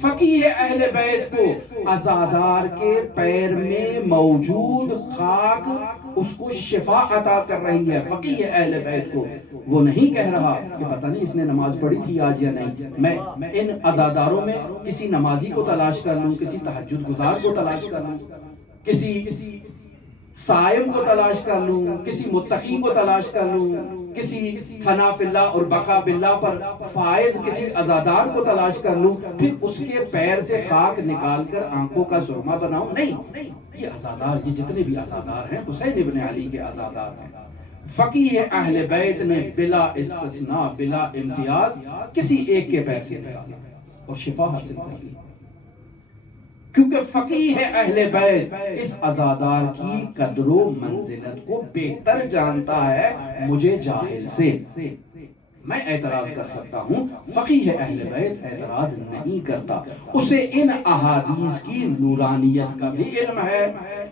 فقیہ اہل بیت کو عزادار کے پیر میں موجود خاک اس کو شفا عطا کر رہی ہے. فقیہ اہل بیت کو وہ نہیں کہہ رہا کہ پتہ نہیں اس نے نماز پڑھی تھی آج یا نہیں، میں ان عزاداروں میں کسی نمازی کو تلاش کر لوں، کسی تہجد گزار کو تلاش کر لوں، کسی صائم کو تلاش کر لوں، کسی متقی کو تلاش کر لوں، کسی فنا فی اللہ اور بقا باللہ پر فائز کسی عزادار کو تلاش کر لوں، پھر اس کے پیر سے خاک نکال کر آنکھوں کا سرما بناؤں. نہیں، یہ عزادار، یہ جتنے بھی عزادار ہیں حسین ابن علی کے عزادار ہیں. فقیہ اہل بیت نے بلا استثناء، بلا امتیاز کسی ایک کے پیر سے نکالا اور شفا حاصل کر لی، کیونکہ فقیہ اہل بیت اس عزادار کی قدر و منزلت کو بہتر جانتا ہے مجھے جاہل سے. میں اعتراض کر سکتا ہوں، فقیہ اہل بیت اعتراض نہیں کرتا. اسے ان احادیث کی نورانیت کا بھی علم ہے،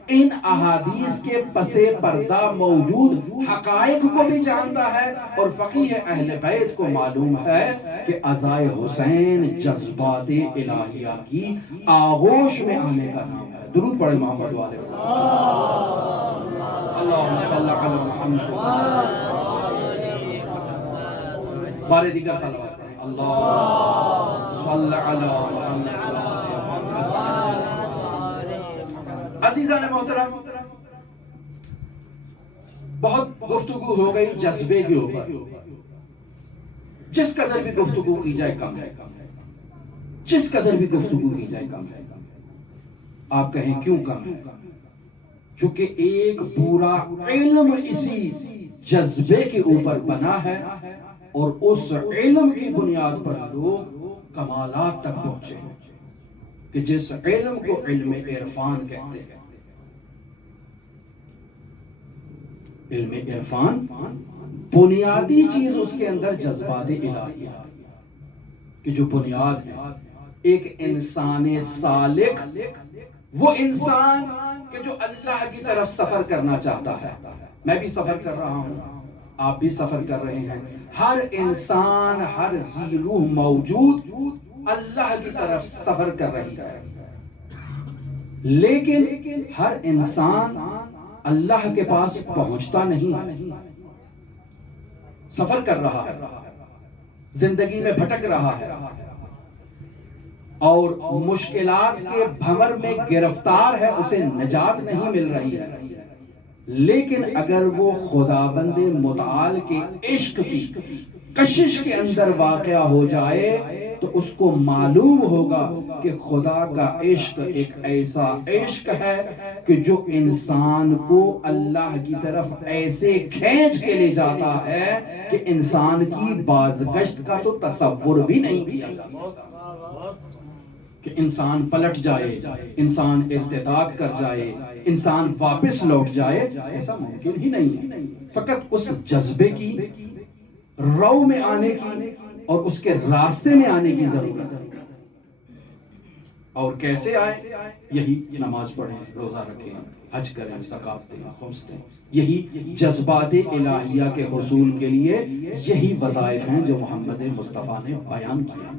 ان احادیث کے پس پردہ موجود حقائق کو بھی جانتا ہے، اور فقیہ اہل بیت کو معلوم ہے کہ عزائے حسین جذبات الہیہ کی آغوش میں آنے کا نام ہے. درود پڑھیں محمد والے اللہم صلی علی محمد. بارے دیگر صلوات ہیں. اللہ صلی علی محمد. عزیزان محترم، بہت گفتگو ہو گئی جذبے کے اوپر. جس قدر بھی گفتگو کی جائے کم ہے، جس قدر بھی گفتگو کی جائے کم ہے. آپ کہیں کیوں کم ہے؟ چونکہ ایک پورا علم اسی جذبے کے اوپر بنا ہے، اور اس علم کی بنیاد پر لوگ کمالات تک پہنچے ہیں کہ جس علم کو علم عرفان کہتے ہیں. علم عرفان بنیادی چیز اس کے اندر جذبات الہیہ کہ جو بنیاد ہے. ایک انسان سالک وہ انسان کہ جو اللہ کی طرف سفر کرنا چاہتا ہے. میں بھی سفر کر رہا ہوں، آپ بھی سفر کر رہے ہیں. ہر انسان، ہر ذی روح موجود اللہ کی طرف سفر کر رہی ہے، لیکن ہر انسان اللہ کے پاس پہنچتا نہیں. سفر کر رہا ہے، زندگی میں بھٹک رہا ہے اور مشکلات کے بھنور میں گرفتار ہے، اسے نجات نہیں مل رہی ہے. لیکن اگر وہ خداوند متعال کے عشق کی کشش کے اندر واقع ہو جائے تو اس کو معلوم ہوگا کہ خدا کا عشق ایک ایسا عشق ہے کہ جو انسان کو اللہ کی طرف ایسے کھینچ کے لے جاتا ہے کہ انسان کی بازگشت کا تو تصور بھی نہیں کیا جا سکتا. کہ انسان پلٹ جائے، انسان ارتداد کر جائے، انسان واپس لوٹ جائے، ایسا ممکن ہی نہیں ہے. فقط اس جذبے کی رو میں آنے کی اور اس کے راستے میں آنے کی ضرورت ہے. اور کیسے آئے؟ یہی نماز پڑھیں، روزہ رکھیں، حج کریں، زکات دیں، خمس دیں. یہی جذبات الہیہ کے حصول کے لیے یہی وظائف ہیں جو محمد مصطفیٰ نے بیان کیا.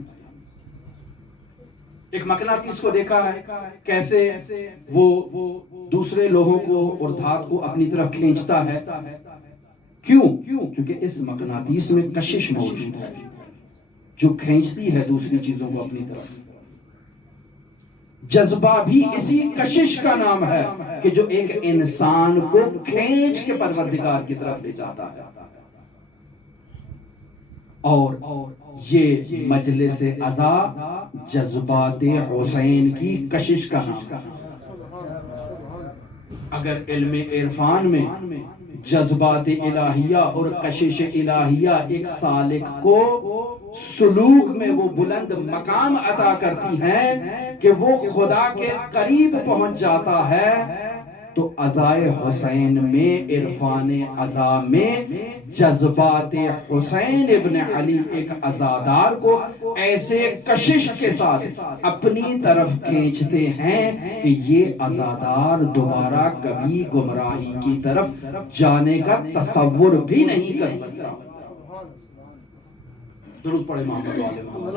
ایک مقناطیس کو دیکھا ہے کیسے وہ دوسرے لوہوں کو اور دھات کو اپنی طرف کھینچتا ہے. کیوں؟ کیونکہ اس مقناطیس میں کشش موجود ہے جو کھینچتی ہے دوسری چیزوں کو اپنی طرف. جذبہ بھی اسی کشش کا نام ہے کہ جو ایک انسان کو کھینچ کے پروردگار کی طرف لے جاتا ہے. اور یہ مجلس عزا جذبات حسین کی کشش کا نام ہے. اگر علم عرفان میں جذبات الہیہ اور کشش الہیہ ایک سالک کو سلوک میں وہ بلند مقام عطا کرتی ہیں کہ وہ خدا کے قریب پہنچ جاتا ہے، تو عزائے حسین میں، عرفان عزا میں جذبات حسین ابن علی ایک عزادار کو ایسے کشش کے ساتھ اپنی طرف کھینچتے ہیں کہ یہ عزادار دوبارہ کبھی گمراہی کی طرف جانے کا تصور بھی نہیں کر سکتا۔ درود پڑھے محمد و آل محمد،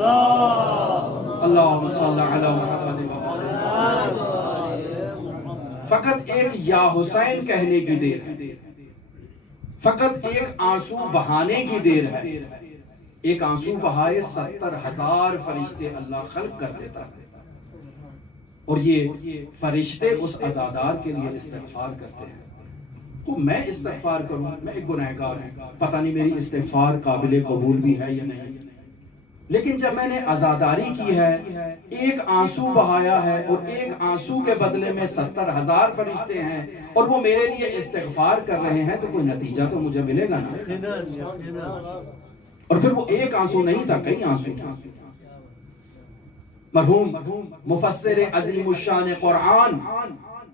اللہم صلی علی محمد و آل محمد۔ فقط ایک یا حسین کہنے کی دیر ہے، فقط ایک آنسو بہانے کی دیر ہے۔ ایک آنسو بہائے 70,000 فرشتے اللہ خلق کر دیتا ہے، اور یہ فرشتے اس عزادار کے لیے استغفار کرتے ہیں۔ تو میں استغفار کروں، میں ایک گنہگار ہوں، پتہ نہیں میری استغفار قابل قبول بھی ہے یا نہیں، لیکن جب میں نے عزاداری کی ہے، ایک آنسو بہایا ہے، اور ایک آنسو کے بدلے میں 70,000 فرشتے ہیں اور وہ میرے لیے استغفار کر رہے ہیں، تو کوئی نتیجہ تو مجھے ملے گا نا۔ اور پھر وہ ایک آنسو نہیں تھا، کئی آنسو تھا۔ مرحوم مفسر عظیم الشان قرآن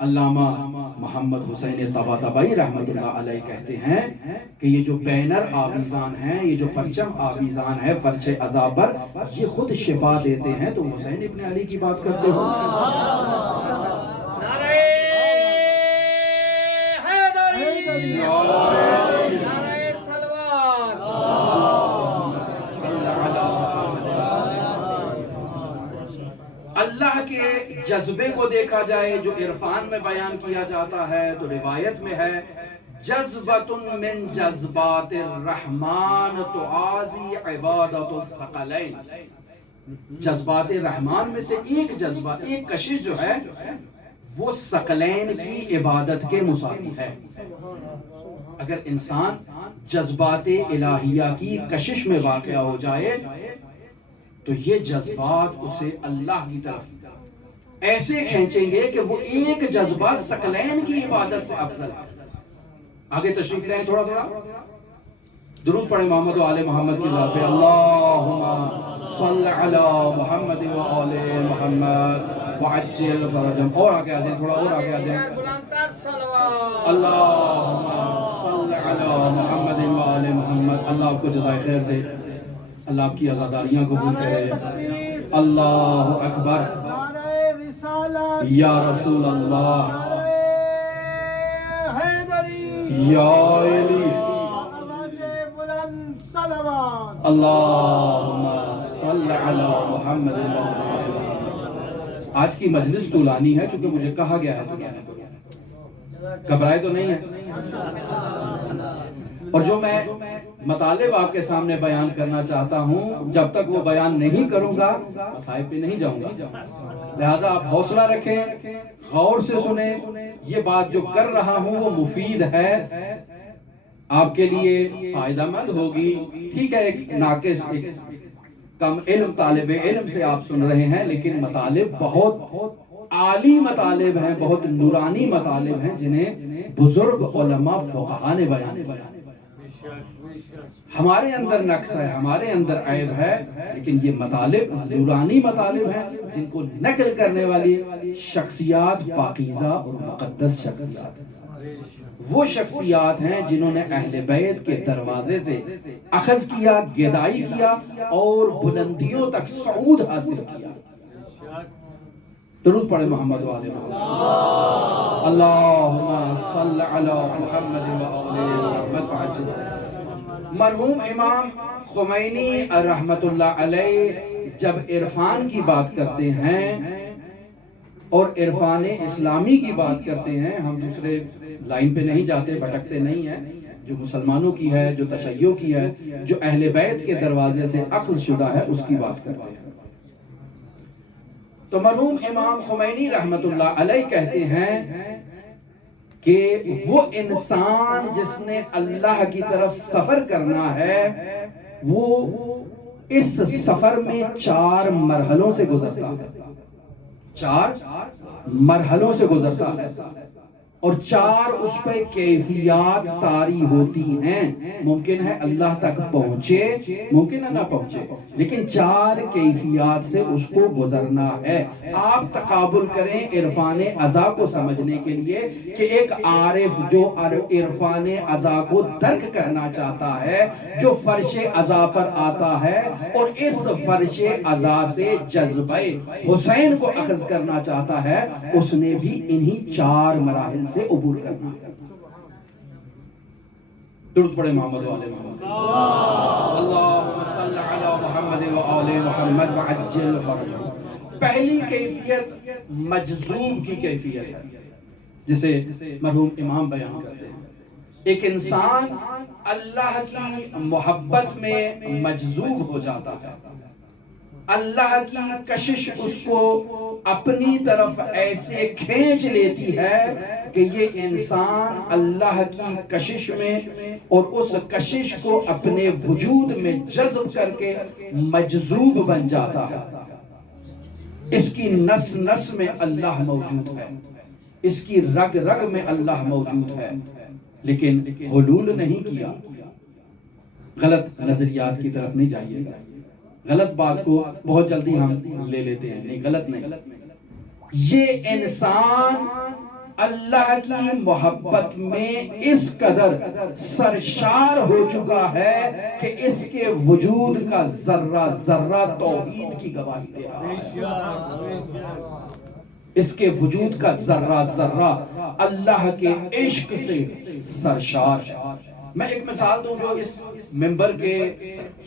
علامہ محمد حسین طباطبائی رحمت اللہ علیہ کہتے ہیں کہ یہ جو بینر آویزان ہیں، یہ جو پرچم آویزان ہے فرش عزا پر، یہ خود شفا دیتے ہیں۔ تو حسین ابن علی کی بات کرتے ہو، نعرہ حیدری، نعرہ صلوات، اللہ کے جذبے کو دیکھا جائے جو عرفان میں بیان کیا جاتا ہے، تو روایت میں ہے جذبۃ من جذبات الرحمن تعازی عبادت الثقلین۔ جذبات رحمان میں سے ایک جذبہ، ایک کشش جو ہے وہ ثقلین کی عبادت کے مساوی ہے۔ اگر انسان جذبات الہیہ کی کشش میں واقع ہو جائے تو یہ جذبات اسے اللہ کی طرف ایسے کھینچیں گے کہ وہ ایک جذبہ ثقلین کی عبادت سے افضل ہے۔ آگے تشریف لائیں، تھوڑا تھوڑا درود پڑھیں محمد و آل محمد کی ذات پہ، اللہم صلی علی محمد و آل محمد وعجل فرجہم۔ اور آگے آ جائیں، تھوڑا اور آگے آ جائیں، بلندتر صلوات، اللہم صلی علی محمد و آل محمد۔ اللہ آپ کو جزائے خیر دے، اللہ آپ کی عزاداریاں قبول کرے۔ اللہ اکبر، نعرہ رسالت، یا رسول اللہ، نعرہ حیدری، یا علی، آواز بلند صلوات۔ اللہم صلی علی محمد و آل محمد۔ آج کی مجلس طولانی ہے چونکہ مجھے کہا گیا ہے تو کہنے کو، گھبرائے تو نہیں ہے؟ اور جو میں مطالب آپ کے سامنے بیان کرنا چاہتا ہوں، جب تک وہ بیان نہیں کروں گا مصائب پہ نہیں جاؤں گا، لہٰذا آپ حوصلہ رکھیں، غور سے سنیں، یہ بات جو کر رہا ہوں وہ مفید ہے، آپ کے لیے فائدہ مند ہوگی۔ ٹھیک ہے، ایک ناقص، ایک کم علم طالب علم سے آپ سن رہے ہیں، لیکن مطالب بہت عالی مطالب ہیں، بہت نورانی مطالب ہیں جنہیں بزرگ علماء فقہاء نے بیان کیا۔ ہمارے اندر نقص ہے، ہمارے اندر عیب ہے، لیکن یہ مطالب نورانی مطالب ہیں جن کو نقل کرنے والی شخصیات پاکیزہ اور مقدس شخصیات ہیں۔ وہ شخصیات ہیں جنہوں نے اہل بیت کے دروازے سے اخذ کیا، گدائی کیا اور بلندیوں تک صعود حاصل کیا۔ درود پڑھے محمد و آل محمد، اللہم صلی علی محمد و آل محمد۔ مرحوم امام خمینی رحمت اللہ علیہ جب عرفان کی بات کرتے ہیں اور عرفان اسلامی کی بات کرتے ہیں، ہم دوسرے لائن پہ نہیں جاتے، بھٹکتے نہیں ہیں، جو مسلمانوں کی ہے، جو تشیع کی ہے، جو اہل بیت کے دروازے سے اخذ شدہ ہے، اس کی بات کرتے ہیں۔ تو مرحوم امام خمینی رحمت اللہ علیہ کہتے ہیں کہ وہ انسان جس نے اللہ کی طرف سفر کرنا ہے، وہ اس سفر میں 4 مرحلوں سے گزرتا ہے، 4 مرحلوں سے گزرتا ہے۔ اور 4 اس پہ کیفیات طاری ہوتی ہیں. ممکن ہے اللہ تک پہنچے، ممکن ہے نہ پہنچے، لیکن 4 کیفیات سے اس کو گزرنا ہے. آپ تقابل کریں عرفان ازا کو سمجھنے کے لیے کہ ایک عارف جو عرفان ازا کو درک کرنا چاہتا ہے، جو فرش ازا پر آتا ہے اور اس فرش ازا سے جذبہ حسین کو اخذ کرنا چاہتا ہے، اس نے بھی انہی 4 مراحل سے عبور کرنا ہے. درود پڑھے محمد و آل محمد. اللہم صل علی محمد و آل محمد وعجل فرجہ. پہلی کیفیت مجذوب کی کیفیت ہے، جسے مرحوم امام بیان کرتے ہیں. ایک انسان اللہ کی محبت میں مجذوب ہو جاتا ہے، اللہ کی کشش اس کو اپنی طرف ایسے کھینچ لیتی ہے کہ یہ انسان اللہ کی کشش میں اور اس کشش کو اپنے وجود میں جذب کر کے مجذوب بن جاتا ہے. اس کی نس نس میں اللہ موجود ہے، اس کی رگ رگ میں اللہ موجود ہے، لیکن حلول نہیں کیا. غلط نظریات کی طرف نہیں جائیے گا. غلط بات کو بہت جلدی ہم لے لیتے ہیں. نہیں، غلط نہیں. یہ انسان اللہ کی محبت میں اس قدر سرشار ہو چکا ہے کہ اس کے وجود کا ذرہ ذرہ توحید کی گواہی دے رہا ہے. اس کے وجود کا ذرہ ذرہ اللہ کے عشق سے سرشار ہے. میں ایک مثال دوں جو اس ممبر کے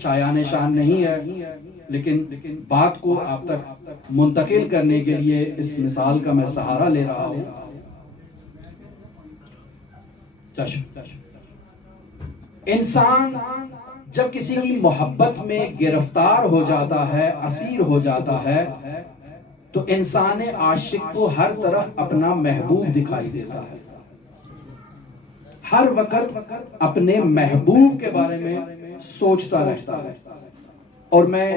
شایان شان نہیں ہے، لیکن بات کو آپ تک منتقل کرنے کے لیے اس مثال کا میں سہارا لے رہا ہوں. انسان جب کسی کی محبت میں گرفتار ہو جاتا ہے، اسیر ہو جاتا ہے، تو انسان عاشق کو ہر طرف اپنا محبوب دکھائی دیتا ہے. ہر وقت اپنے محبوب کے بارے میں سوچتا رہتا ہے. اور میں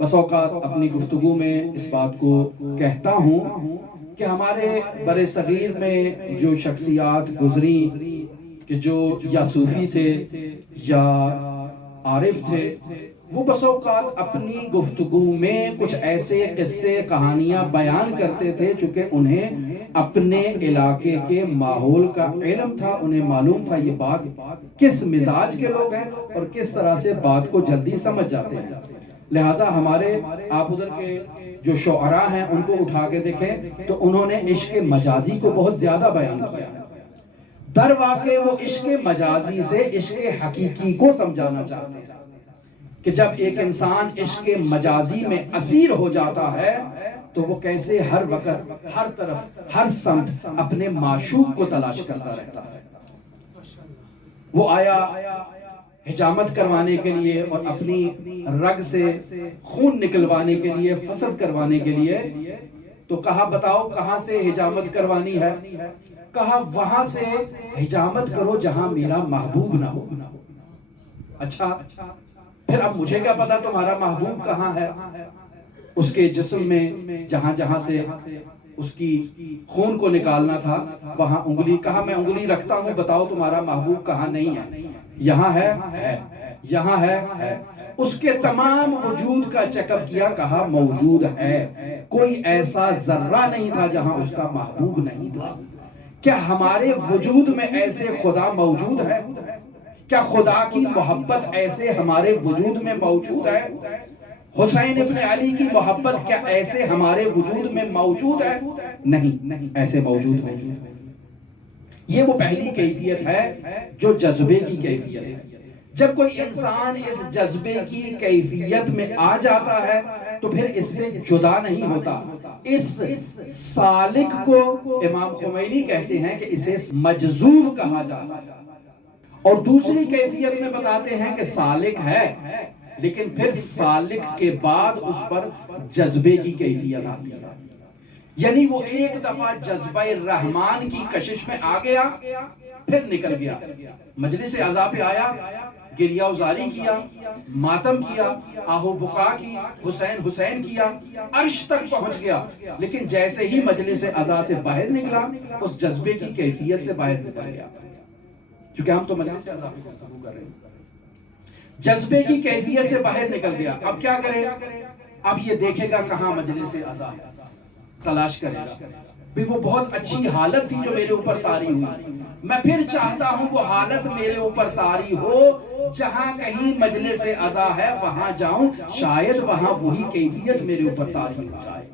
بس اوقات اپنی گفتگو میں اس بات کو کہتا ہوں کہ ہمارے بر صغیر میں جو شخصیات گزری کہ جو یا صوفی تھے یا عارف تھے، وہ بس اوقات اپنی گفتگو میں کچھ ایسے قصے کہانیاں بیان کرتے تھے چونکہ انہیں اپنے علاقے کے ماحول کا علم تھا. انہیں معلوم تھا یہ بات کس مزاج کے لوگ ہیں اور کس طرح سے بات کو جلدی سمجھ جاتے ہیں. لہٰذا ہمارے آپ ادھر کے جو شعراء ہیں ان کو اٹھا کے دیکھیں تو انہوں نے عشق مجازی کو بہت زیادہ بیان کیا. در واقع وہ عشق مجازی سے عشق حقیقی کو سمجھانا چاہتے ہیں کہ جب ایک انسان عشق مجازی میں اسیر ہو جاتا ہے تو وہ کیسے ہر وقت، ہر طرف، ہر سمت اپنے معشوق کو تلاش کرتا رہتا ہے. وہ آیا حجامت کروانے کے لیے اور اپنی رگ سے خون نکلوانے کے لیے، فسد کروانے کے لیے، تو کہا بتاؤ کہاں سے حجامت کروانی ہے؟ کہا وہاں سے حجامت کرو جہاں میرا محبوب نہ ہو. اچھا پھر اب مجھے کیا پتا تمہارا محبوب کہاں ہے؟ اس کے جسم میں جہاں جہاں سے اس کی خون کو نکالنا تھا وہاں انگلی، کہا میں انگلی رکھتا ہوں، بتاؤ تمہارا محبوب کہاں؟ نہیں ہے. یہاں ہے، یہاں ہے. اس کے تمام وجود کا چیک اپ کیا، کہا موجود ہے. کوئی ایسا ذرہ نہیں تھا جہاں اس کا محبوب نہیں تھا. کیا ہمارے وجود میں ایسے خدا موجود ہے؟ کیا خدا کی محبت ایسے ہمارے وجود میں موجود ہے؟ حسین ابن علی کی محبت کیا ایسے ہمارے وجود میں موجود ہے؟ نہیں، ایسے موجود نہیں. یہ وہ پہلی کیفیت ہے جو جذبے کی کیفیت ہے. جب کوئی انسان اس جذبے کی کیفیت میں آ جاتا ہے تو پھر اس سے جدا نہیں ہوتا. اس سالک کو امام خمینی کہتے ہیں کہ اسے مجذوب کہا جاتا ہے. اور دوسری کیفیت میں بتاتے ہیں کہ سالک ہے، لیکن پھر سالک کے بعد اس پر جذبے کی کیفیت آتی ہے. یعنی وہ ایک دفعہ جذبہ رحمان کی کشش میں آ گیا، پھر نکل گیا، مجلس اعضاء پہ آیا، گریہ وزاری کیا، ماتم کیا، آہو بکا کی، حسین حسین کیا، عرش تک پہنچ گیا، لیکن جیسے ہی مجلس عزا سے باہر نکلا اس جذبے کی کیفیت سے باہر نکل گیا. کیونکہ ہم تو مجلس عزا پہ گفتگو کر رہے ہیں. جذبے کی کیفیت سے باہر نکل گیا. اب کیا کرے؟ اب یہ دیکھے گا کہاں مجلس عزا ہے، تلاش کرے گا. بھی وہ بہت اچھی حالت تھی جو میرے اوپر طاری ہوئی، میں پھر چاہتا ہوں وہ حالت میرے اوپر طاری ہو جہاں کہیں مجلس عزا ہے وہاں جاؤں، شاید وہاں وہی کیفیت میرے اوپر طاری ہو جائے.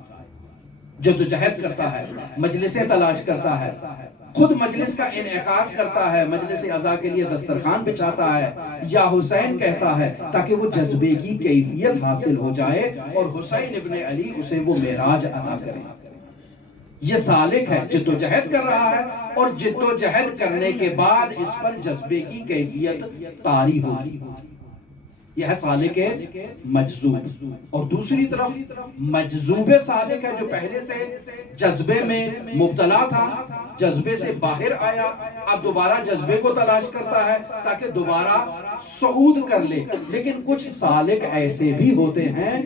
جدوجہد کرتا ہے، مجلسیں تلاش کرتا ہے، خود مجلس کا انعقاد کرتا ہے، مجلس عزا کے لیے دسترخوان بچھاتا ہے، یا حسین کہتا ہے تاکہ وہ جذبے کی کیفیت حاصل ہو جائے اور حسین ابن علی اسے وہ معراج عطا کرے. یہ سالک ہے، جدوجہد کر رہا ہے، اور جدوجہد کرنے کے بعد اس پر جذبے کی کیفیت طاری ہوگی. یہ ہے سالک مجذوب. اور دوسری طرف مجذوب سالک ہے جو پہلے سے جذبے میں مبتلا تھا، جذبے سے باہر آیا، اب دوبارہ جذبے کو تلاش کرتا ہے تاکہ دوبارہ صعود کر لے. لیکن کچھ سالک ایسے بھی ہوتے ہیں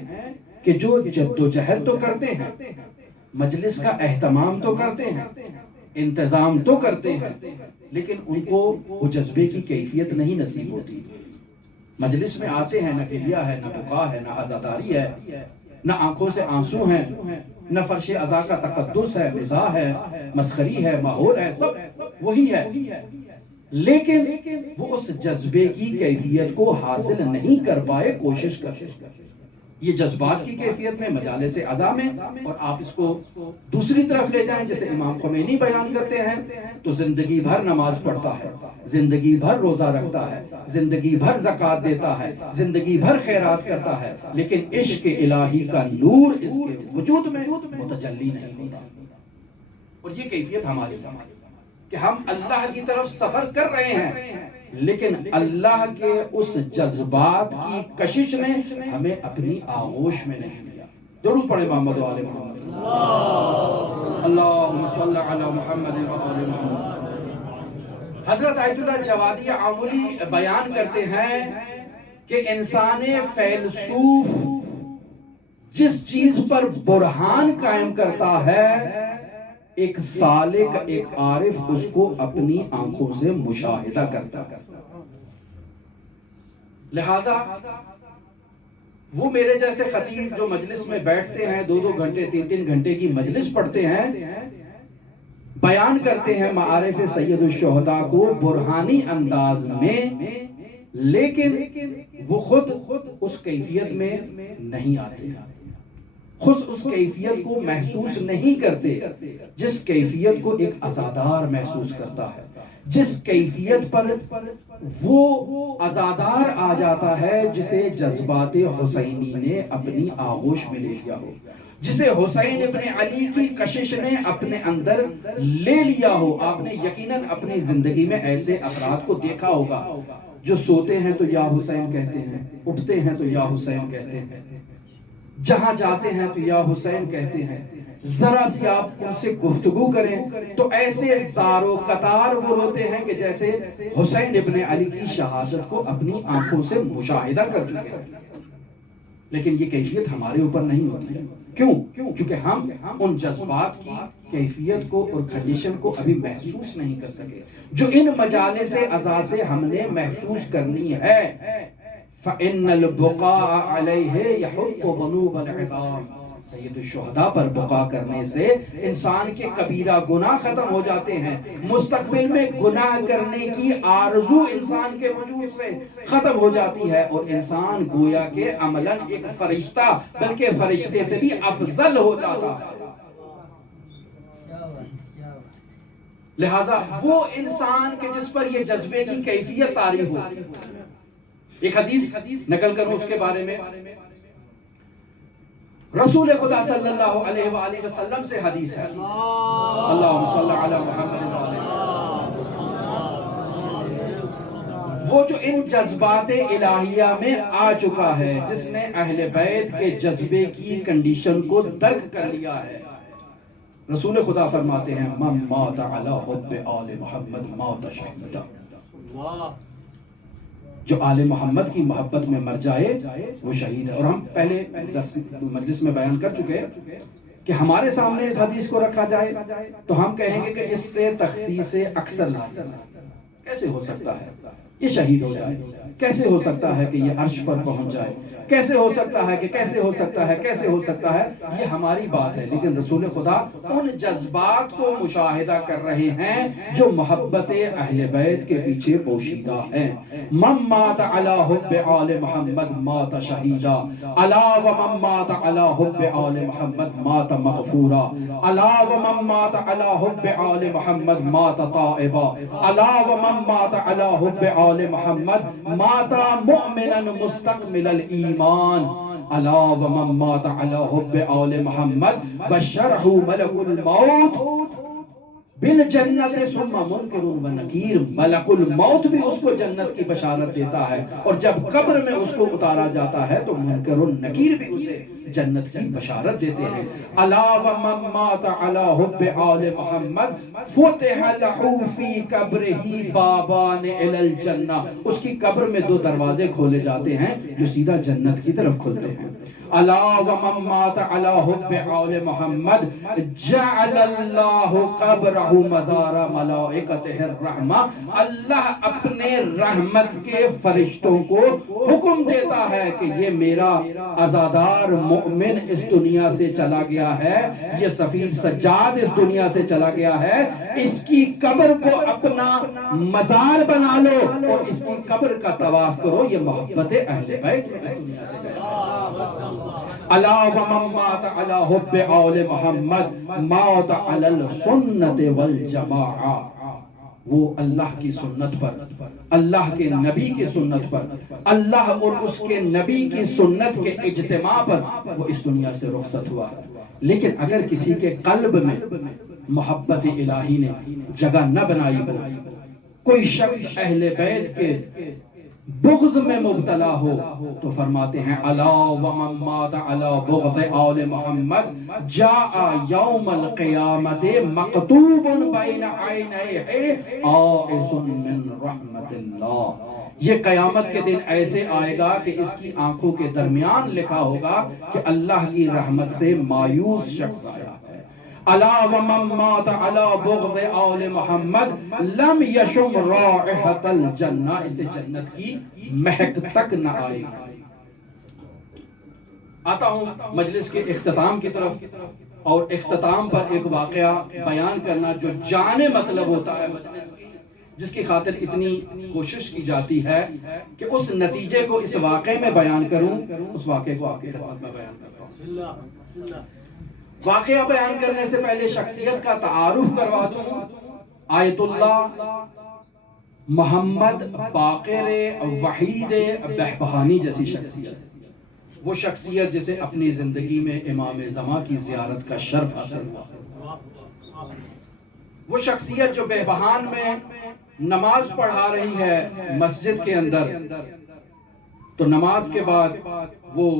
کہ جو جدوجہد تو کرتے ہیں، مجلس کا اہتمام تو کرتے ہیں، انتظام تو کرتے ہیں، لیکن ان کو وہ جذبے کی کیفیت نہیں نصیب ہوتی. مجلس میں آتے ہیں، نہ گریہ ہے، نہ بکا ہے، نہ عزاداری ہے، نہ آنکھوں سے آنسو ہیں، نہ فرش عزا کا تقدس ہے، مزاح ہے، مسخری ہے، ماحول ہے، سب وہی ہے، لیکن وہ اس جذبے کی کیفیت کو حاصل نہیں کر پائے. کوشش کرتے ہیں. یہ جذبات کی کیفیت میں، مجالس عزا میں. اور آپ اس کو دوسری طرف لے جائیں، جیسے امام خمینی بیان کرتے ہیں تو زندگی بھر نماز پڑھتا ہے، زندگی بھر روزہ رکھتا ہے، زندگی بھر زکوٰۃ دیتا ہے، زندگی بھر خیرات کرتا ہے، لیکن عشق الہی کا نور اس کے وجود میں متجلی نہیں ہوتا. اور یہ کیفیت ہماری کہ ہم اللہ کی طرف سفر کر رہے ہیں، لیکن اللہ کے اس جذبات کی کشش نے ہمیں اپنی آغوش میں نہیں لیا. درود پڑھیں محمد و آل محمد. اللہم صلی علی محمد و آل محمد. حضرت آیت اللہ جوادی عاملی بیان کرتے ہیں کہ انسان فیلسوف جس چیز پر برہان قائم کرتا ہے، ایک سالک، ایک عارف اس کو اپنی آنکھوں سے مشاہدہ کرتا ہے. لہذا وہ میرے جیسے خطیب جو مجلس میں بیٹھتے ہیں، 2 گھنٹے 3 گھنٹے کی مجلس پڑھتے ہیں، بیان کرتے ہیں معارف سید الشہداء کو برہانی انداز میں، لیکن وہ خود اس کیفیت میں نہیں آتے، خود اس کیفیت کو محسوس نہیں کرتے جس کیفیت کو ایک عزادار محسوس کرتا ہے، جس کیفیت پر وہ عزادار آ جاتا ہے جسے جذبات حسینی نے اپنی آغوش میں لے لیا ہو، جسے حسین ابن علی کی کشش نے اپنے اندر لے لیا ہو. آپ نے یقیناً اپنی زندگی میں ایسے افراد کو دیکھا ہوگا جو سوتے ہیں تو یا حسین کہتے ہیں، اٹھتے ہیں تو یا حسین کہتے ہیں، جہاں جاتے ہیں تو یا حسین کہتے ہیں. ذرا سی آپ ان سے گفتگو کریں تو ایسے زار و قطار وہ روتے ہیں کہ جیسے حسین ابن علی کی شہادت کو اپنی آنکھوں سے مشاہدہ کر چکے ہیں. لیکن یہ کیفیت ہمارے اوپر نہیں ہوتی ہے. کیوں؟ کیونکہ ہم ان جذبات کی کیفیت کو اور کنڈیشن کو ابھی محسوس نہیں کر سکے جو ان مجالس عزا سے ہم نے محسوس کرنی ہے. فَإِنَّ الْبُقَاءَ عَلَيْهِ يَحُطُّ ذُنُوبَ الْعِظَامِ. سید الشہداء پر بقا کرنے سے انسان کے کبیرہ گناہ ختم ہو جاتے ہیں، مستقبل میں گناہ کرنے کی آرزو انسان کے وجود سے ختم ہو جاتی ہے، اور انسان گویا کہ عملاً ایک فرشتہ بلکہ فرشتے سے بھی افضل ہو جاتا ہے. لہٰذا وہ انسان کے جس پر یہ جذبے کی کیفیت طاری ہو. ایک حدیث نقل کروں اس کے بارے میں. رسول خدا صلی اللہ علیہ وآلہ وسلم سے حدیث ہے. اللہم صلی علی محمد و آل محمد. وہ جو ان جذبات الہیہ میں آ چکا ہے، جس نے اہل بیت کے جذبے کی کنڈیشن کو درک کر لیا ہے، رسول خدا فرماتے ہیں من مات علی حب آل محمد مات شہیدا. جو آل محمد کی محبت میں مر جائے وہ شہید ہے. اور ہم پہلے مجلس میں بیان کر چکے کہ ہمارے سامنے اس حدیث کو رکھا جائے تو ہم کہیں گے کہ اس سے تخصیص اکثر لازم ہے. کیسے ہو سکتا ہے یہ شہید ہو جائے؟ کیسے ہو سکتا ہے کہ یہ عرش پر پہنچ جائے؟ کیسے ہو سکتا ہے کہ کیسے ہو سکتا ہے کیسے ہو سکتا ہے؟ یہ ہماری بات ہے، لیکن رسول خدا ان جذبات کو مشاہدہ کر رہے ہیں جو محبت اہل بیت کے پیچھے پوشیدہ ہیں. من مات علی حب آل محمد مات شہیدا، الا ومن مات علی حب آل محمد مات مغفورا، الا ومن مات علی حب آل محمد مات تائبا، الا ومن مات علی حب آل محمد مات مؤمنا مستقمل الایمان، الا ومن مات علی حب آل محمد بشرہ ملک الموت بالجنت ثم منکر و نکیر. ملک الموت بھی اس کو جنت کی بشارت دیتا ہے، اور جب قبر میں اس کو اتارا جاتا ہے تو منکر و نکیر بھی اسے جنت کی بشارت دیتے ہیں. الا ومن مات علی حب آل محمد فتح له فی قبرہ بابان الی الجنہ. اس کی قبر میں دو دروازے کھولے جاتے ہیں جو سیدھا جنت کی طرف کھلتے ہیں. الا ومن مات علی حب آل محمد جعل اللہ قبرہ مزار ملائکتہ الرحمہ. اللہ اپنے رحمت کے فرشتوں کو حکم دیتا ہے کہ یہ میرا عزادار مؤمن اس دنیا سے چلا گیا ہے، یہ سفیر سجاد اس دنیا سے چلا گیا ہے، اس کی قبر کو اپنا مزار بنا لو اور اس کی قبر کا طواف کرو. یہ محبت اہل بیت میں اس دنیا سے گیا. الا ومن مات علی حب آل محمد مات علی السنت والجماعہ. وہ اللہ کی سنت پر، اللہ کے نبی کی سنت پر، اللہ اور اس کے نبی کی سنت کے اجتماع پر وہ اس دنیا سے رخصت ہوا. لیکن اگر کسی کے قلب میں محبت الہی نے جگہ نہ بنائی ہو، کوئی شخص اہل بیت کے بغض میں مبتلا ہو، تو فرماتے ہیں الا ومن مات علی بغض آل محمد جاء یوم القیامت مکتوب بین عینیہ آئس من رحمت اللہ. یہ قیامت کے دن ایسے آئے گا کہ اس کی آنکھوں کے درمیان لکھا ہوگا کہ اللہ کی رحمت سے مایوس شخص آیا ہے. الا ومن مات علی بغض آل محمد لم یشم رائحۃ الجنہ. اسے جنت کی مہک تک نہ آئے گی. آتا ہوں مجلس کے اختتام کی طرف، اور اختتام پر ایک واقعہ بیان کرنا جو جان مطلب ہوتا ہے مجلس کی، جس کی خاطر اتنی کوشش کی جاتی ہے کہ اس نتیجے کو اس واقعے میں بیان کروں. اس واقعے کو آپ کی خدمت میں بیان کرتا ہوں. واقعہ بیان کرنے سے پہلے شخصیت کا تعارف کروا دوں. آیت اللہ محمد باقر وحید بہبہانی جیسی شخصیت، وہ شخصیت جسے اپنی زندگی میں امام زمان کی زیارت کا شرف حاصل ہوا. وہ شخصیت جو بہبہان میں نماز پڑھا رہی ہے مسجد کے اندر، تو نماز کے بعد وہ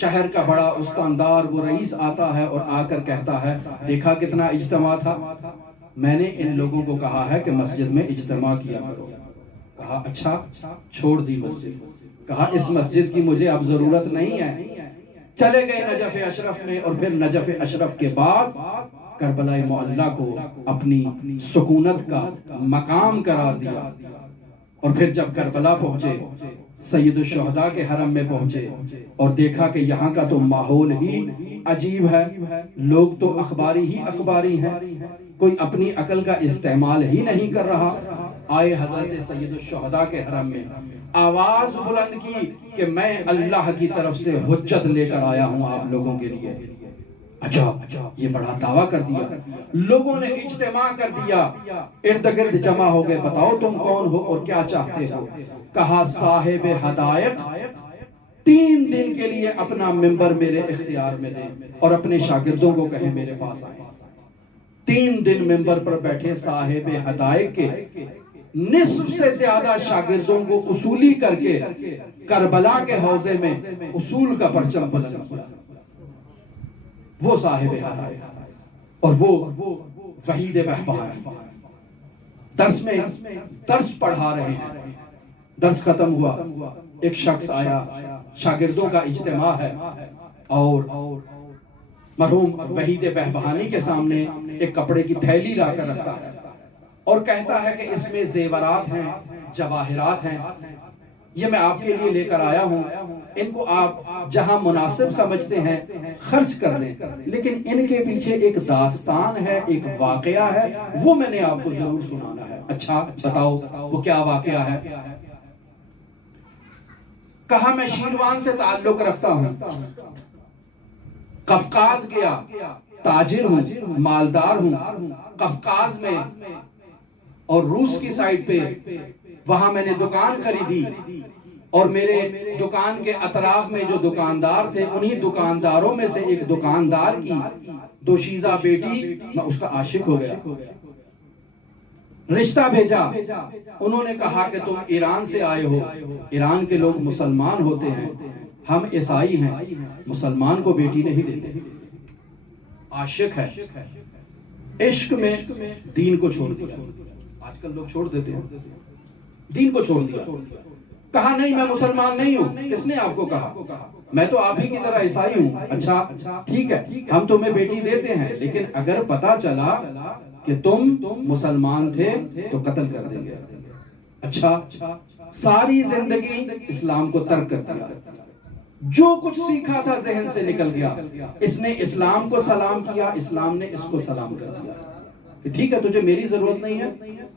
شہر کا بڑا استاندار وہ رئیس آتا ہے اور آ کر کہتا ہے دیکھا کتنا اجتماع تھا، میں نے ان لوگوں کو کہا ہے کہ مسجد میں اجتماع کیا کرو. کہا اچھا، چھوڑ دی مسجد. کہا اس مسجد کی مجھے اب ضرورت نہیں ہے. چلے گئے نجف اشرف میں، اور پھر نجف اشرف کے بعد کربلا معلی کو اپنی سکونت کا مقام قرار دیا. اور پھر جب کربلا پہنچے، سید الشہداء کے حرم میں پہنچے اور دیکھا کہ یہاں کا تو ماحول ہی عجیب ہے، لوگ تو اخباری ہیں، کوئی اپنی عقل کا استعمال ہی نہیں کر رہا. آئے حضرت سید الشہداء کے حرم میں، آواز بلند کی کہ میں اللہ کی طرف سے حجت لے کر آیا ہوں آپ لوگوں کے لیے. اچھا، یہ بڑا دعویٰ کر دیا. لوگوں نے اجتماع کر دیا، ارد گرد جمع ہو گئے. بتاؤ تم کون ہو اور کیا چاہتے ہو؟ کہا صاحب حدائق 3 دن کے لیے اپنا منبر میرے اختیار میں دیں اور اپنے شاگردوں کو کہیں میرے پاس آئیں. 3 دن منبر پر بیٹھے صاحب حدائق کے نصف سے زیادہ شاگردوں کو اصولی کر کے کربلا کے حوضے میں اصول کا پرچم بلند کیا. وہ صاحب حدائق اور وہ وحید بہبہانی درس میں درس پڑھا رہے ہیں. درس ختم ہوا، ایک شخص آیا، شاگردوں کا اجتماع ہے، اور مرحوم وحید بہبہانی کے سامنے ایک کپڑے کی تھیلی لا کر رکھتا ہے اور کہتا ہے کہ اس میں زیورات ہیں، جواہرات ہیں، یہ میں آپ کے لیے لے کر آیا ہوں، ان کو آپ جہاں مناسب سمجھتے ہیں خرچ کر دیں، لیکن ان کے پیچھے ایک داستان ہے، ایک واقعہ ہے، وہ میں نے آپ کو ضرور سنانا ہے۔ اچھا بتاؤ وہ کیا واقعہ ہے؟ کہا میں شیروان سے تعلق رکھتا ہوں، قفقاز گیا، تاجر ہوں، مالدار ہوں، قفقاز میں اور روس کی سائٹ پہ، وہاں میں نے دکان خریدی، اور میرے دکان کے اطراف میں جو دکاندار تھے، انہی دکانداروں میں سے ایک دکاندار کی دوشیزہ بیٹی، میں اس کا عاشق ہو گیا، رشتہ بھیجا، انہوں نے کہا کہ تم ایران سے آئے ہو، ایران کے لوگ مسلمان ہوتے ہیں، ہم عیسائی ہیں، مسلمان کو بیٹی نہیں دیتے۔ عاشق ہے، عشق میں دین کو چھوڑ دیا، آج کل لوگ چھوڑ دیتے ہیں، دین کو چھوڑ دیا، کہا نہیں میں مسلمان نہیں ہوں۔ کس نے آپ کو کہا؟ میں تو آپ ہی کی طرح عیسائی ہوں۔ اچھا ٹھیک ہے، ہم تمہیں بیٹی دیتے ہیں، لیکن اگر پتا چلا کہ تم مسلمان تھے تو قتل کر دیں گے۔ اچھا، ساری زندگی اسلام کو ترک کر دیا، جو کچھ سیکھا تھا ذہن سے نکل گیا، اس نے اسلام کو سلام کیا، اسلام نے اس کو سلام کر دیا کہ ٹھیک ہے تجھے میری ضرورت نہیں ہے،